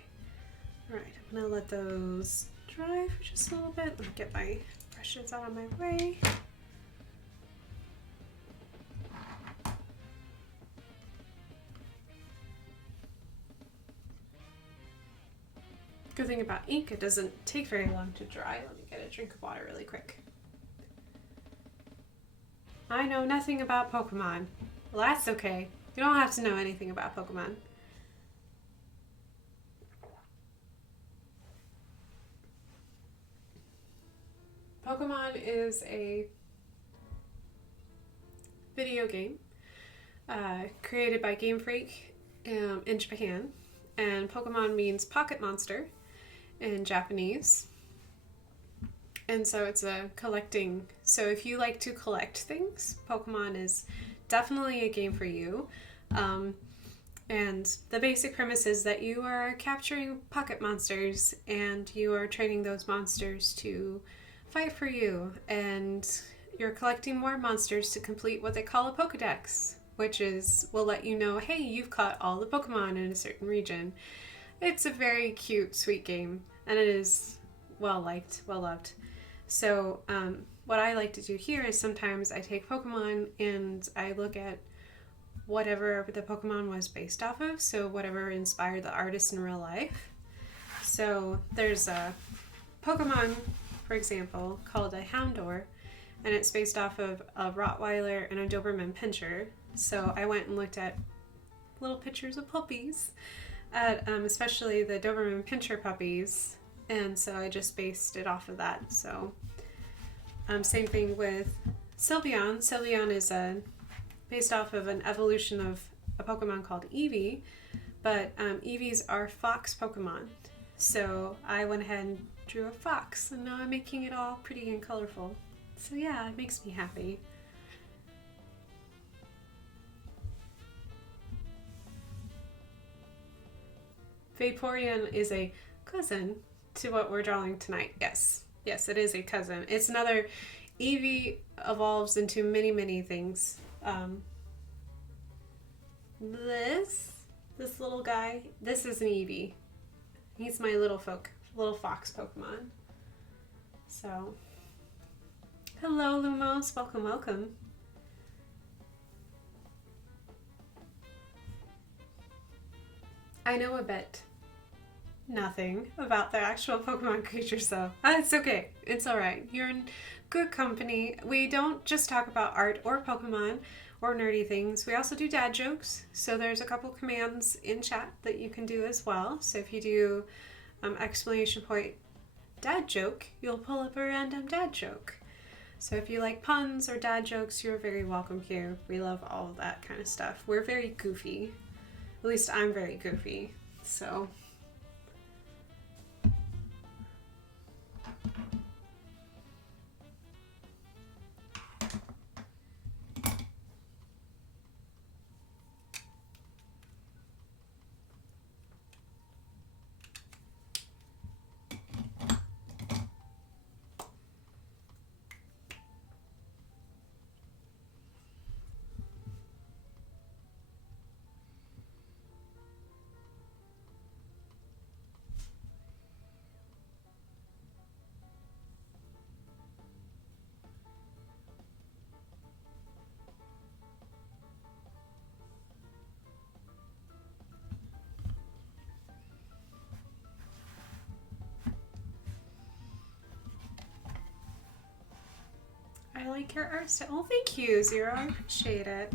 Alright, I'm gonna let those dry for just a little bit. Let me get my brushes out of my way. Good thing about ink, it doesn't take very long to dry. Let me get a drink of water really quick. I know nothing about Pokemon. Well, that's okay. You don't have to know anything about Pokemon. Pokemon is a video game created by Game Freak in Japan, and Pokemon means pocket monster in Japanese. And so it's a collecting, so if you like to collect things, Pokemon is definitely a game for you. And the basic premise is that you are capturing pocket monsters and you are training those monsters to fight for you, and you're collecting more monsters to complete what they call a Pokedex, which will let you know, hey, you've caught all the Pokemon in a certain region. It's a very cute, sweet game, and it is well liked, well loved. So what I like to do here is sometimes I take Pokemon and I look at whatever the Pokemon was based off of, so whatever inspired the artist in real life. So there's a Pokemon, for example, called a Houndour, and it's based off of a Rottweiler and a Doberman Pinscher. So I went and looked at little pictures of puppies, especially the Doberman Pinscher puppies, and so I just based it off of that. So same thing with Sylveon. Sylveon is based off of an evolution of a Pokemon called Eevee, but Eevees are fox Pokemon. So I went ahead and drew a fox, and now I'm making it all pretty and colorful. So yeah, it makes me happy. Vaporeon is a cousin to what we're drawing tonight. Yes. Yes, it is a cousin. It's another... Eevee evolves into many, many things. This little guy, this is an Eevee. He's my little fox Pokemon. So, hello Lumos, welcome, welcome. I know a bit. Nothing about the actual Pokemon creature, so it's okay. It's alright. You're in good company. We don't just talk about art or Pokemon or nerdy things. We also do dad jokes. So there's a couple commands in chat that you can do as well. So if you do exclamation point dad joke, you'll pull up a random dad joke. So if you like puns or dad jokes, you're very welcome here. We love all of that kind of stuff. We're very goofy. At least I'm very goofy. So... I like your art style. Oh, thank you, Zero. I appreciate it.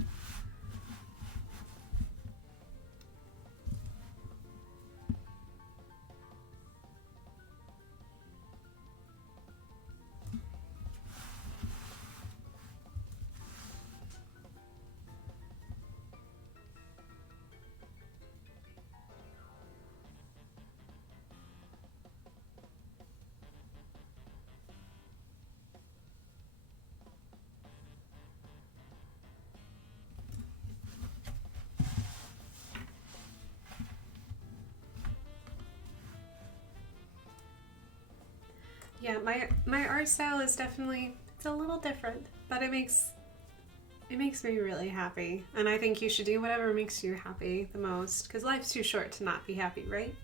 Yeah, my art style is definitely, it's a little different, but it makes me really happy. And I think you should do whatever makes you happy the most, because life's too short to not be happy, right?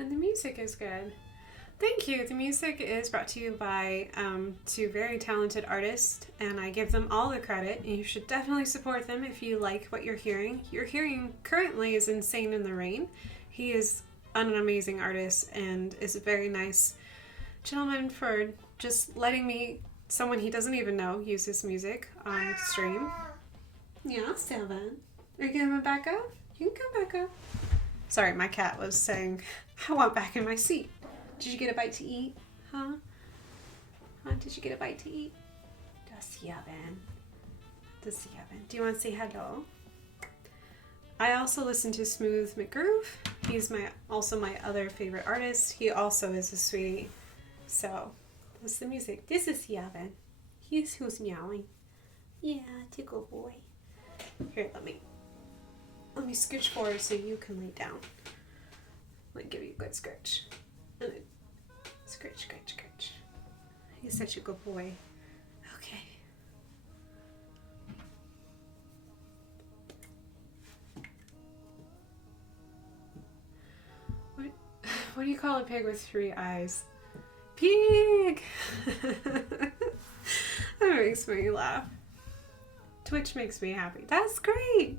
And the music is good. Thank you. The music is brought to you by two very talented artists, and I give them all the credit. You should definitely support them if you like what you're hearing. You're hearing currently is Insane in the Rain. He is an amazing artist and is a very nice gentleman for just letting me, someone he doesn't even know, use his music on stream. Yeah, Sylveon. Are you coming back up? You can come back up. Sorry, my cat was saying, I want back in my seat. Did you get a bite to eat? Huh? Did you get a bite to eat? Das Sylveon. Do you want to say hello? I also listen to Smooth McGroove. He's also my other favorite artist. He also is a sweetie. So, that's the music. This is Sylveon. He's who's meowing. Yeah, it's a good boy. Here, let me scooch forward so you can lay down. Let me give you a good scratch. And then scratch, scratch, scratch. He's such a good boy. Okay. What do you call a pig with 3 eyes? Pig! That makes me laugh. Twitch makes me happy. That's great!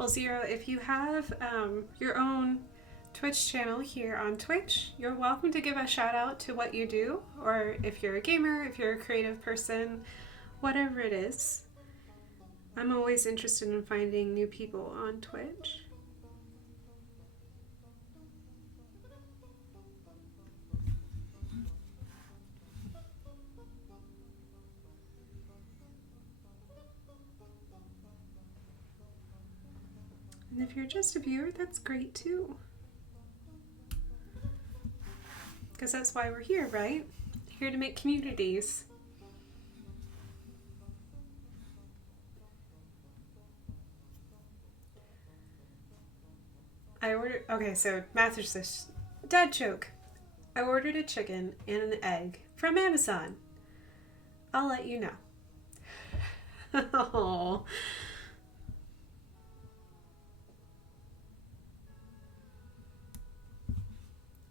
Well, Zero, if you have your own Twitch channel here on Twitch, you're welcome to give a shout out to what you do, or if you're a gamer, if you're a creative person, whatever it is. I'm always interested in finding new people on Twitch. And if you're just a viewer, that's great too. Because that's why we're here, right? Here to make communities. Okay, so Master's this. Dad joke. I ordered a chicken and an egg from Amazon. I'll let you know. Oh.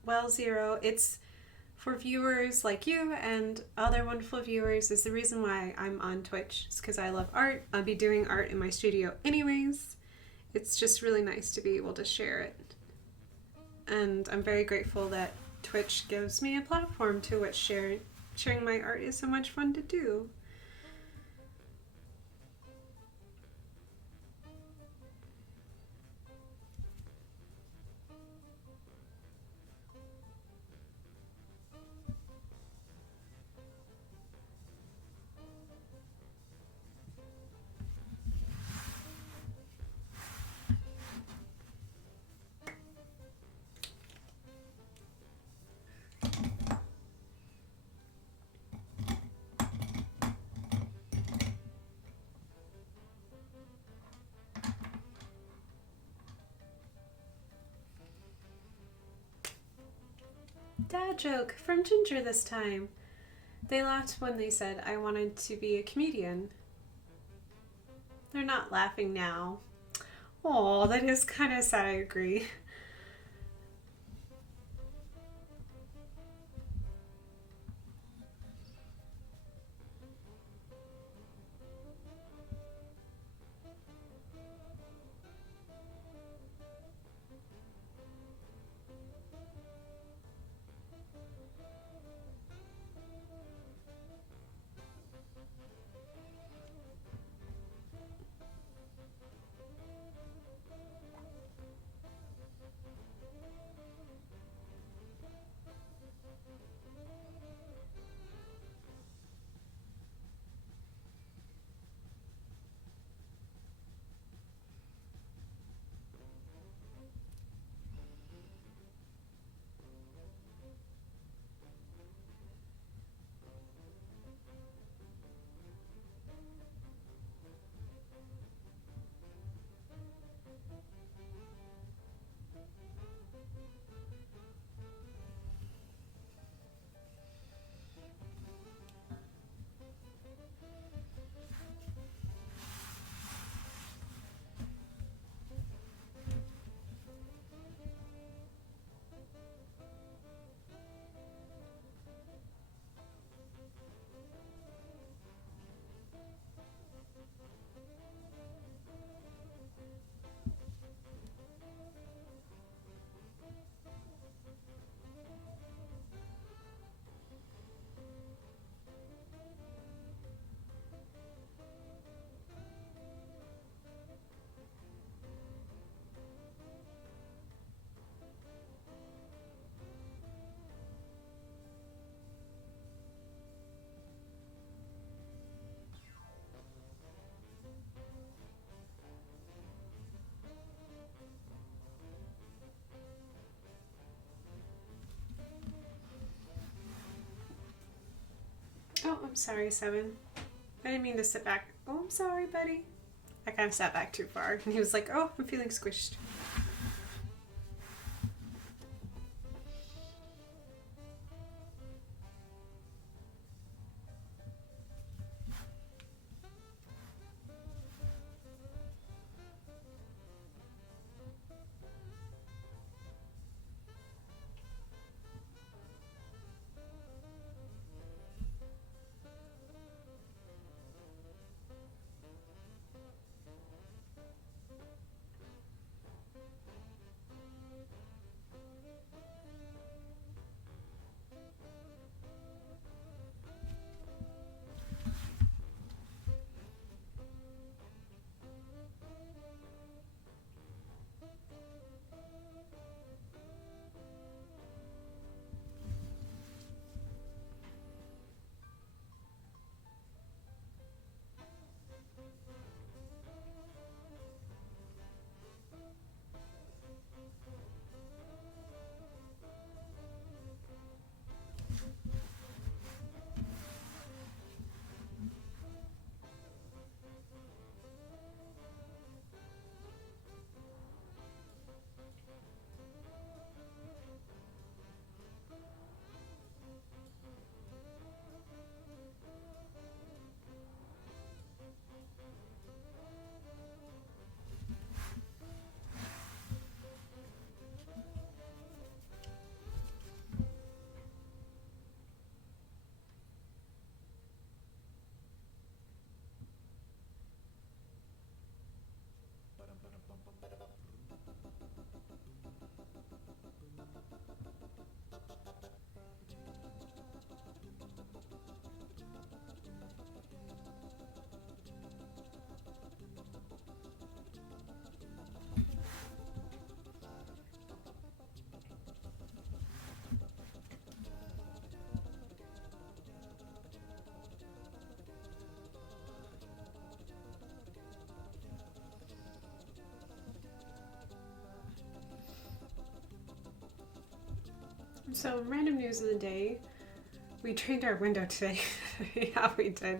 Well, Zero, it's for viewers like you and other wonderful viewers is the reason why I'm on Twitch. It's because I love art. I'll be doing art in my studio anyways. It's just really nice to be able to share it. And I'm very grateful that Twitch gives me a platform to which sharing my art is so much fun to do. Dad joke from Ginger this time. They laughed when they said I wanted to be a comedian. They're not laughing now. Oh, that is kind of sad, I agree. Oh, I'm sorry, Seven. I didn't mean to sit back. Oh, I'm sorry, buddy. I kind of sat back too far. And he was like, oh, I'm feeling squished. So, random news of the day. We drained our window today. Yeah, we did.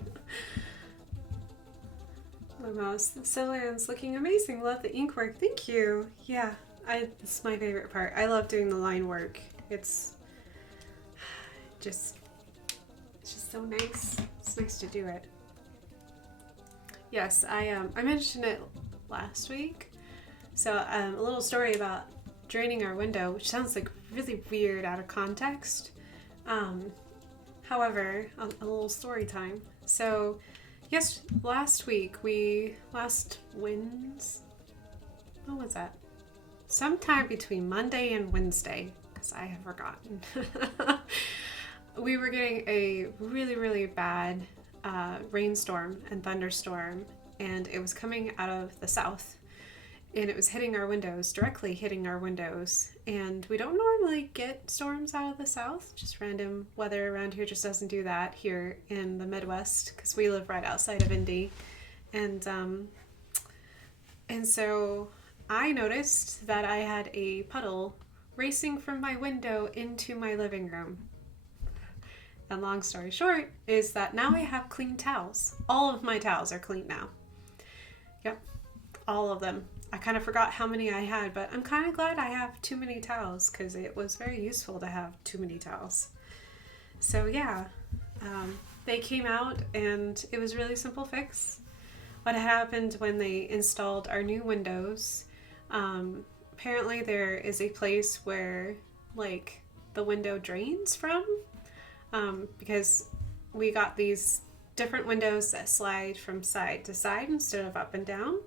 My mouse. Sylveon's looking amazing. Love the ink work. Thank you. Yeah, it's my favorite part. I love doing the line work. It's just so nice. It's nice to do it. Yes, I mentioned it last week. So a little story about draining our window, which sounds like really weird out of context. However, a little story time. So, yes, last Wednesday, what was that? Sometime between Monday and Wednesday, because I have forgotten. We were getting a really, really bad rainstorm and thunderstorm, and it was coming out of the south. And it was hitting our windows, directly hitting our windows. And we don't normally get storms out of the south. Just random weather around here just doesn't do that here in the Midwest, because we live right outside of Indy. And so I noticed that I had a puddle racing from my window into my living room. And long story short is that now I have clean towels. All of my towels are clean now. Yep, all of them. I kind of forgot how many I had, but I'm kind of glad I have too many towels, because it was very useful to have too many towels. So yeah, they came out and it was a really simple fix. What happened when they installed our new windows, apparently there is a place where like the window drains from, because we got these different windows that slide from side to side instead of up and down.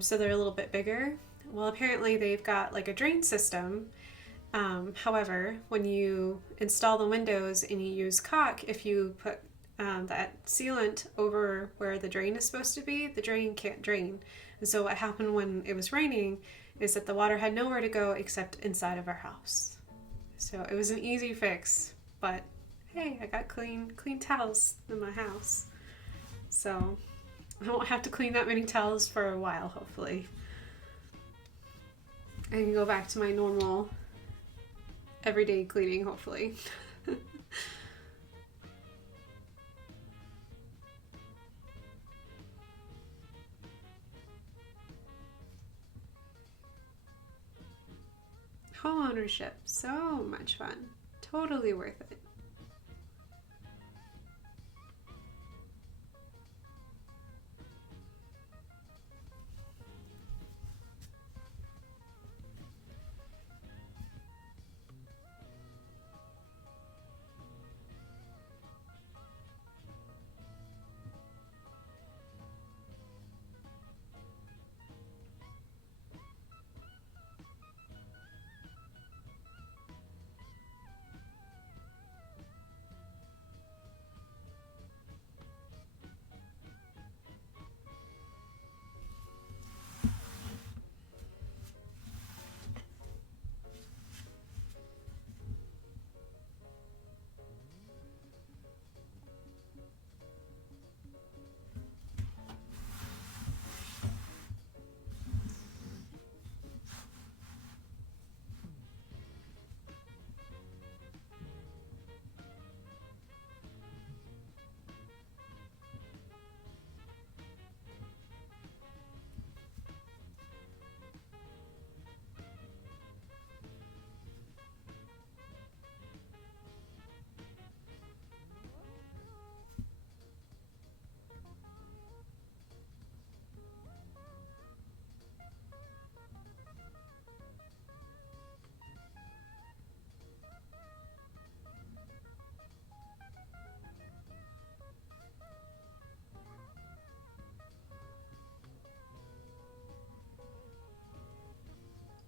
So they're a little bit bigger. Well, apparently they've got like a drain system. However, when you install the windows and you use caulk, if you put that sealant over where the drain is supposed to be, the drain can't drain. And so what happened when it was raining is that the water had nowhere to go except inside of our house. So it was an easy fix, but hey, I got clean towels in my house. So I won't have to clean that many towels for a while, hopefully. I can go back to my normal everyday cleaning, hopefully. Homeownership, so much fun. Totally worth it.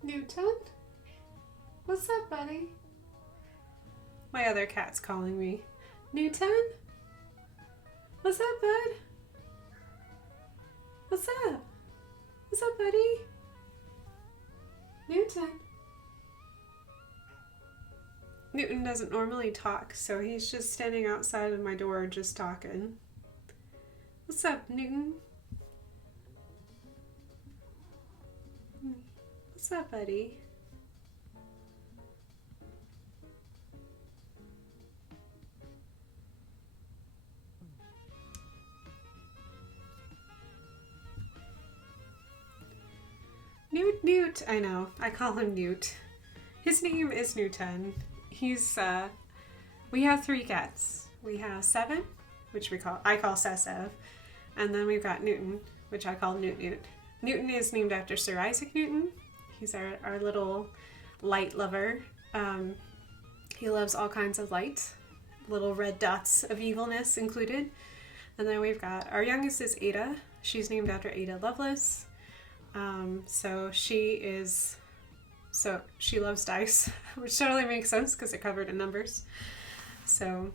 Newton? What's up, buddy? My other cat's calling me. Newton? What's up, bud? What's up? What's up, buddy? Newton. Newton doesn't normally talk, so he's just standing outside of my door just talking. What's up, Newton? What's up, buddy? Newt. I know. I call him Newt. His name is Newton. He's, we have 3 cats. We have Seven, which I call Sesev. And then we've got Newton, which I call Newt. Newton is named after Sir Isaac Newton. He's our little light lover. He loves all kinds of light, little red dots of evilness included. And then we've got our youngest is Ada. She's named after Ada Lovelace. She loves dice, which totally makes sense because they're covered in numbers. So,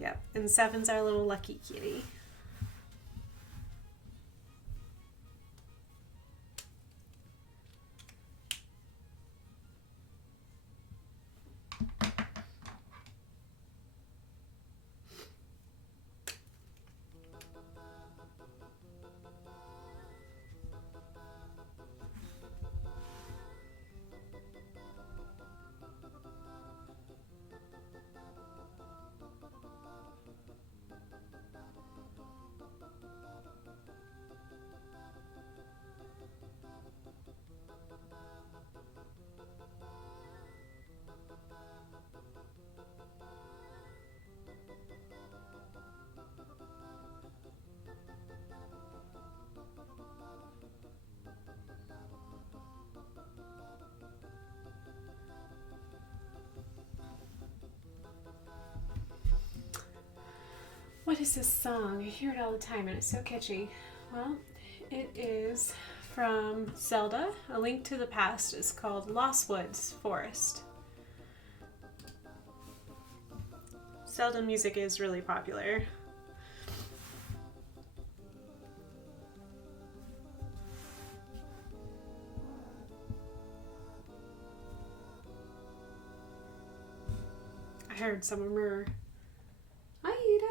yeah. And Seven's our little lucky kitty. What is this song? I hear it all the time and it's so catchy. Well, it is from Zelda, A Link to the Past. It's called Lost Woods Forest. Zelda music is really popular. I heard someone murmur, "Hi, Ada."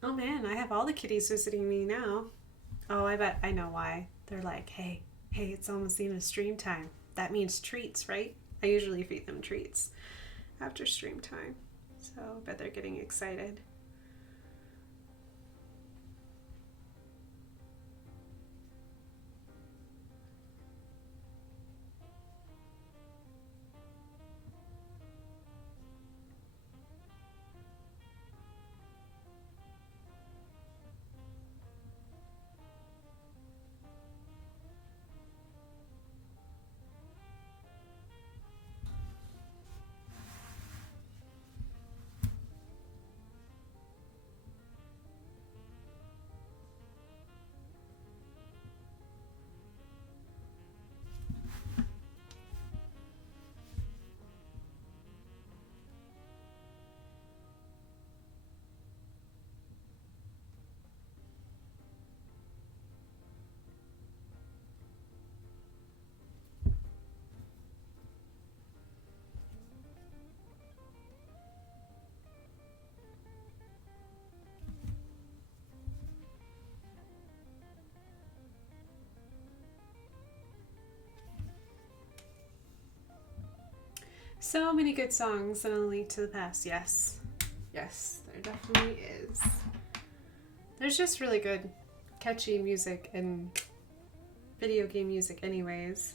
Oh man, I have all the kitties visiting me now. Oh, I bet I know why. They're like, hey, it's almost the end of stream time. That means treats, right? I usually feed them treats after stream time. So I bet they're getting excited. So many good songs in A Link to the Past. Yes, there definitely is. There's just really good, catchy music and video game music anyways.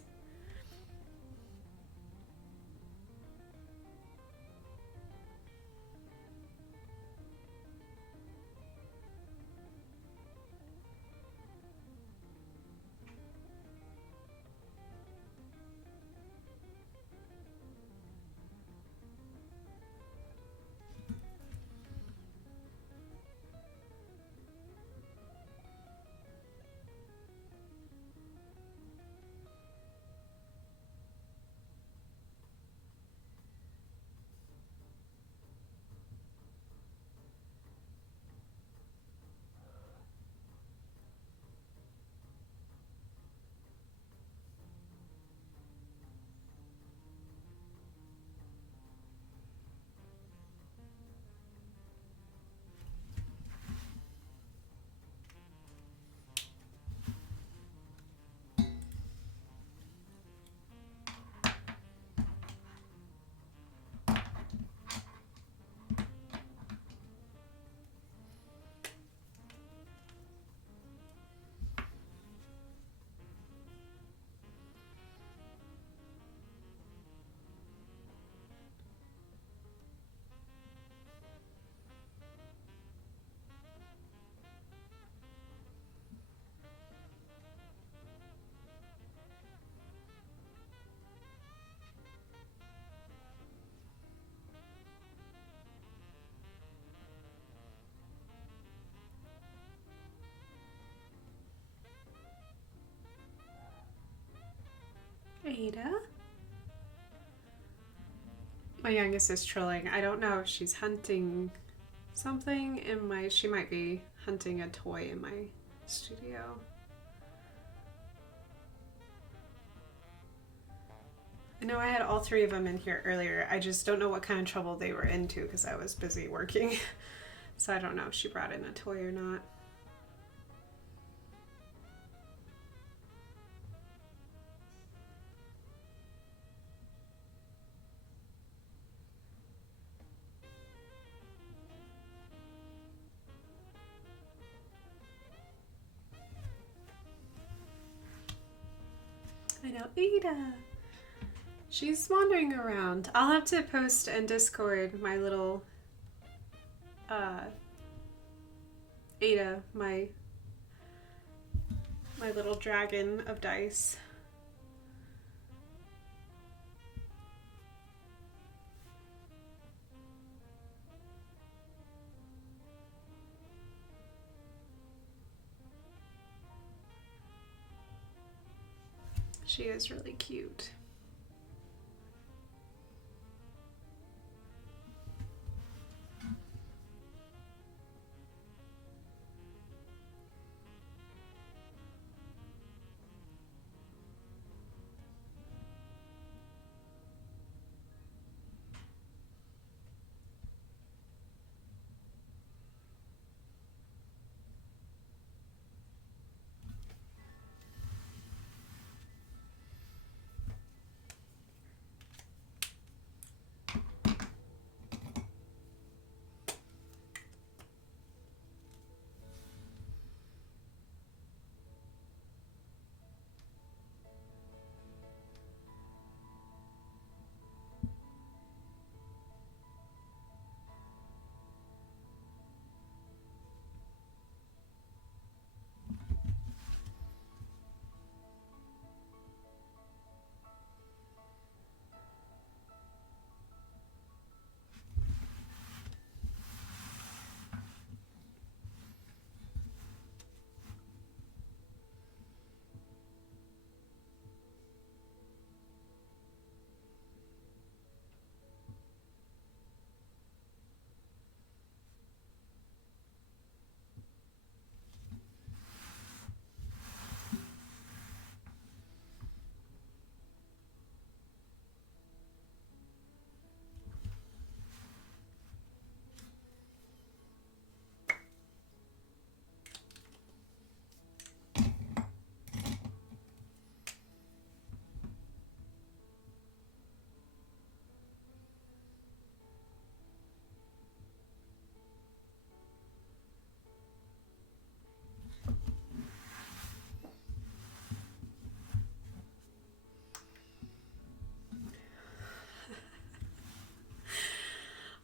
Ada? My youngest is trolling. I don't know if she's hunting something in my... She might be hunting a toy in my studio. I know I had all three of them in here earlier. I just don't know what kind of trouble they were into because I was busy working. So I don't know if she brought in a toy or not. I know, Ada! She's wandering around. I'll have to post in Discord my little Ada, my little dragon of dice. She is really cute.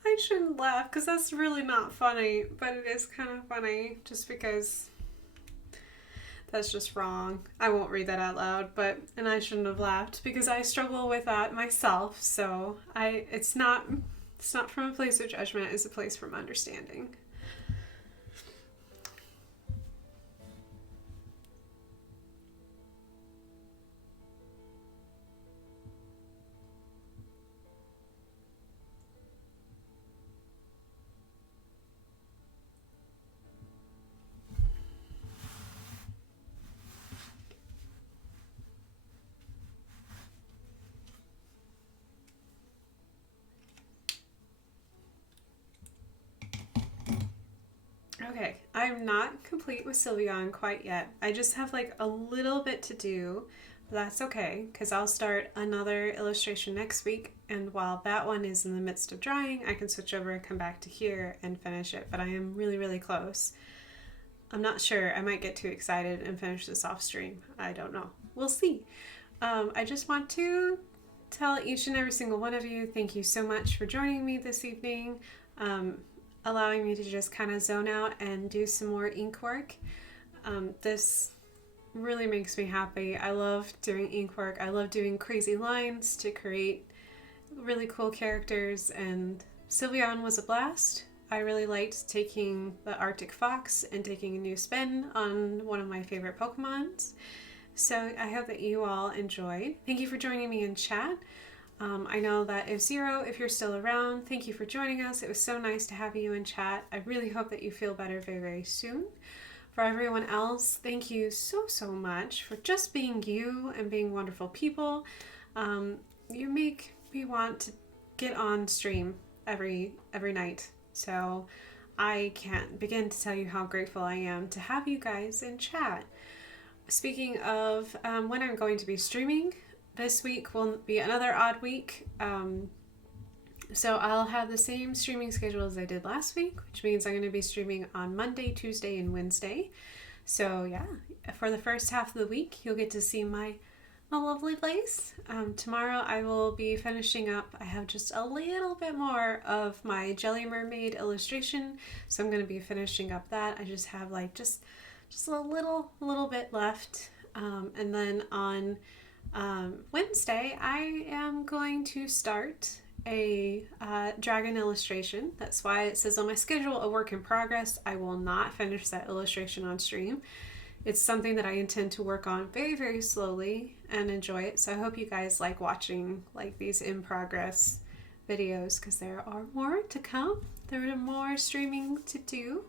I shouldn't laugh because that's really not funny, but it is kind of funny just because that's just wrong. I won't read that out loud, and I shouldn't have laughed because I struggle with that myself. So it's not from a place of judgment, it's a place from understanding. Okay, I'm not complete with Sylveon quite yet. I just have like a little bit to do, but that's okay because I'll start another illustration next week, and while that one is in the midst of drying, I can switch over and come back to here and finish it, but I am really, really close. I'm not sure. I might get too excited and finish this off stream. I don't know. We'll see. I just want to tell each and every single one of you, thank you so much for joining me this evening. Allowing me to just kind of zone out and do some more ink work. This really makes me happy. I love doing ink work. I love doing crazy lines to create really cool characters, and Sylveon was a blast. I really liked taking the Arctic Fox and taking a new spin on one of my favorite Pokemons. So I hope that you all enjoyed. Thank you for joining me in chat. I know that if you're still around, thank you for joining us. It was so nice to have you in chat. I really hope that you feel better very, very soon. For everyone else, thank you so much for just being you and being wonderful people. You make me want to get on stream every night. So I can't begin to tell you how grateful I am to have you guys in chat. Speaking of when I'm going to be streaming, this week will be another odd week. So I'll have the same streaming schedule as I did last week, which means I'm going to be streaming on Monday, Tuesday, and Wednesday. So yeah, for the first half of the week, you'll get to see my lovely place. Tomorrow I will be finishing up. I have just a little bit more of my Jelly Mermaid illustration, so I'm going to be finishing up that. I just have like just a little bit left. And then on Wednesday, I am going to start a dragon illustration. That's why it says on my schedule a work in progress. I will not finish that illustration on stream. It's something that I intend to work on very, very slowly and enjoy it. So I hope you guys like watching like these in progress videos, because there are more to come. There are more streaming to do.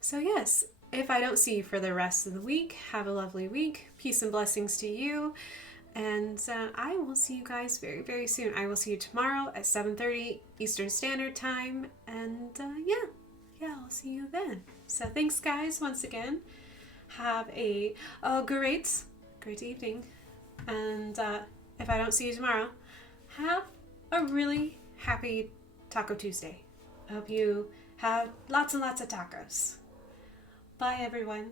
So yes, if I don't see you for the rest of the week, have a lovely week. Peace and blessings to you. And I will see you guys very, very soon. I will see you tomorrow at 7:30 Eastern Standard Time. And yeah, I'll see you then. So thanks, guys, once again. Have a great evening. And if I don't see you tomorrow, have a really happy Taco Tuesday. I hope you have lots and lots of tacos. Bye, everyone.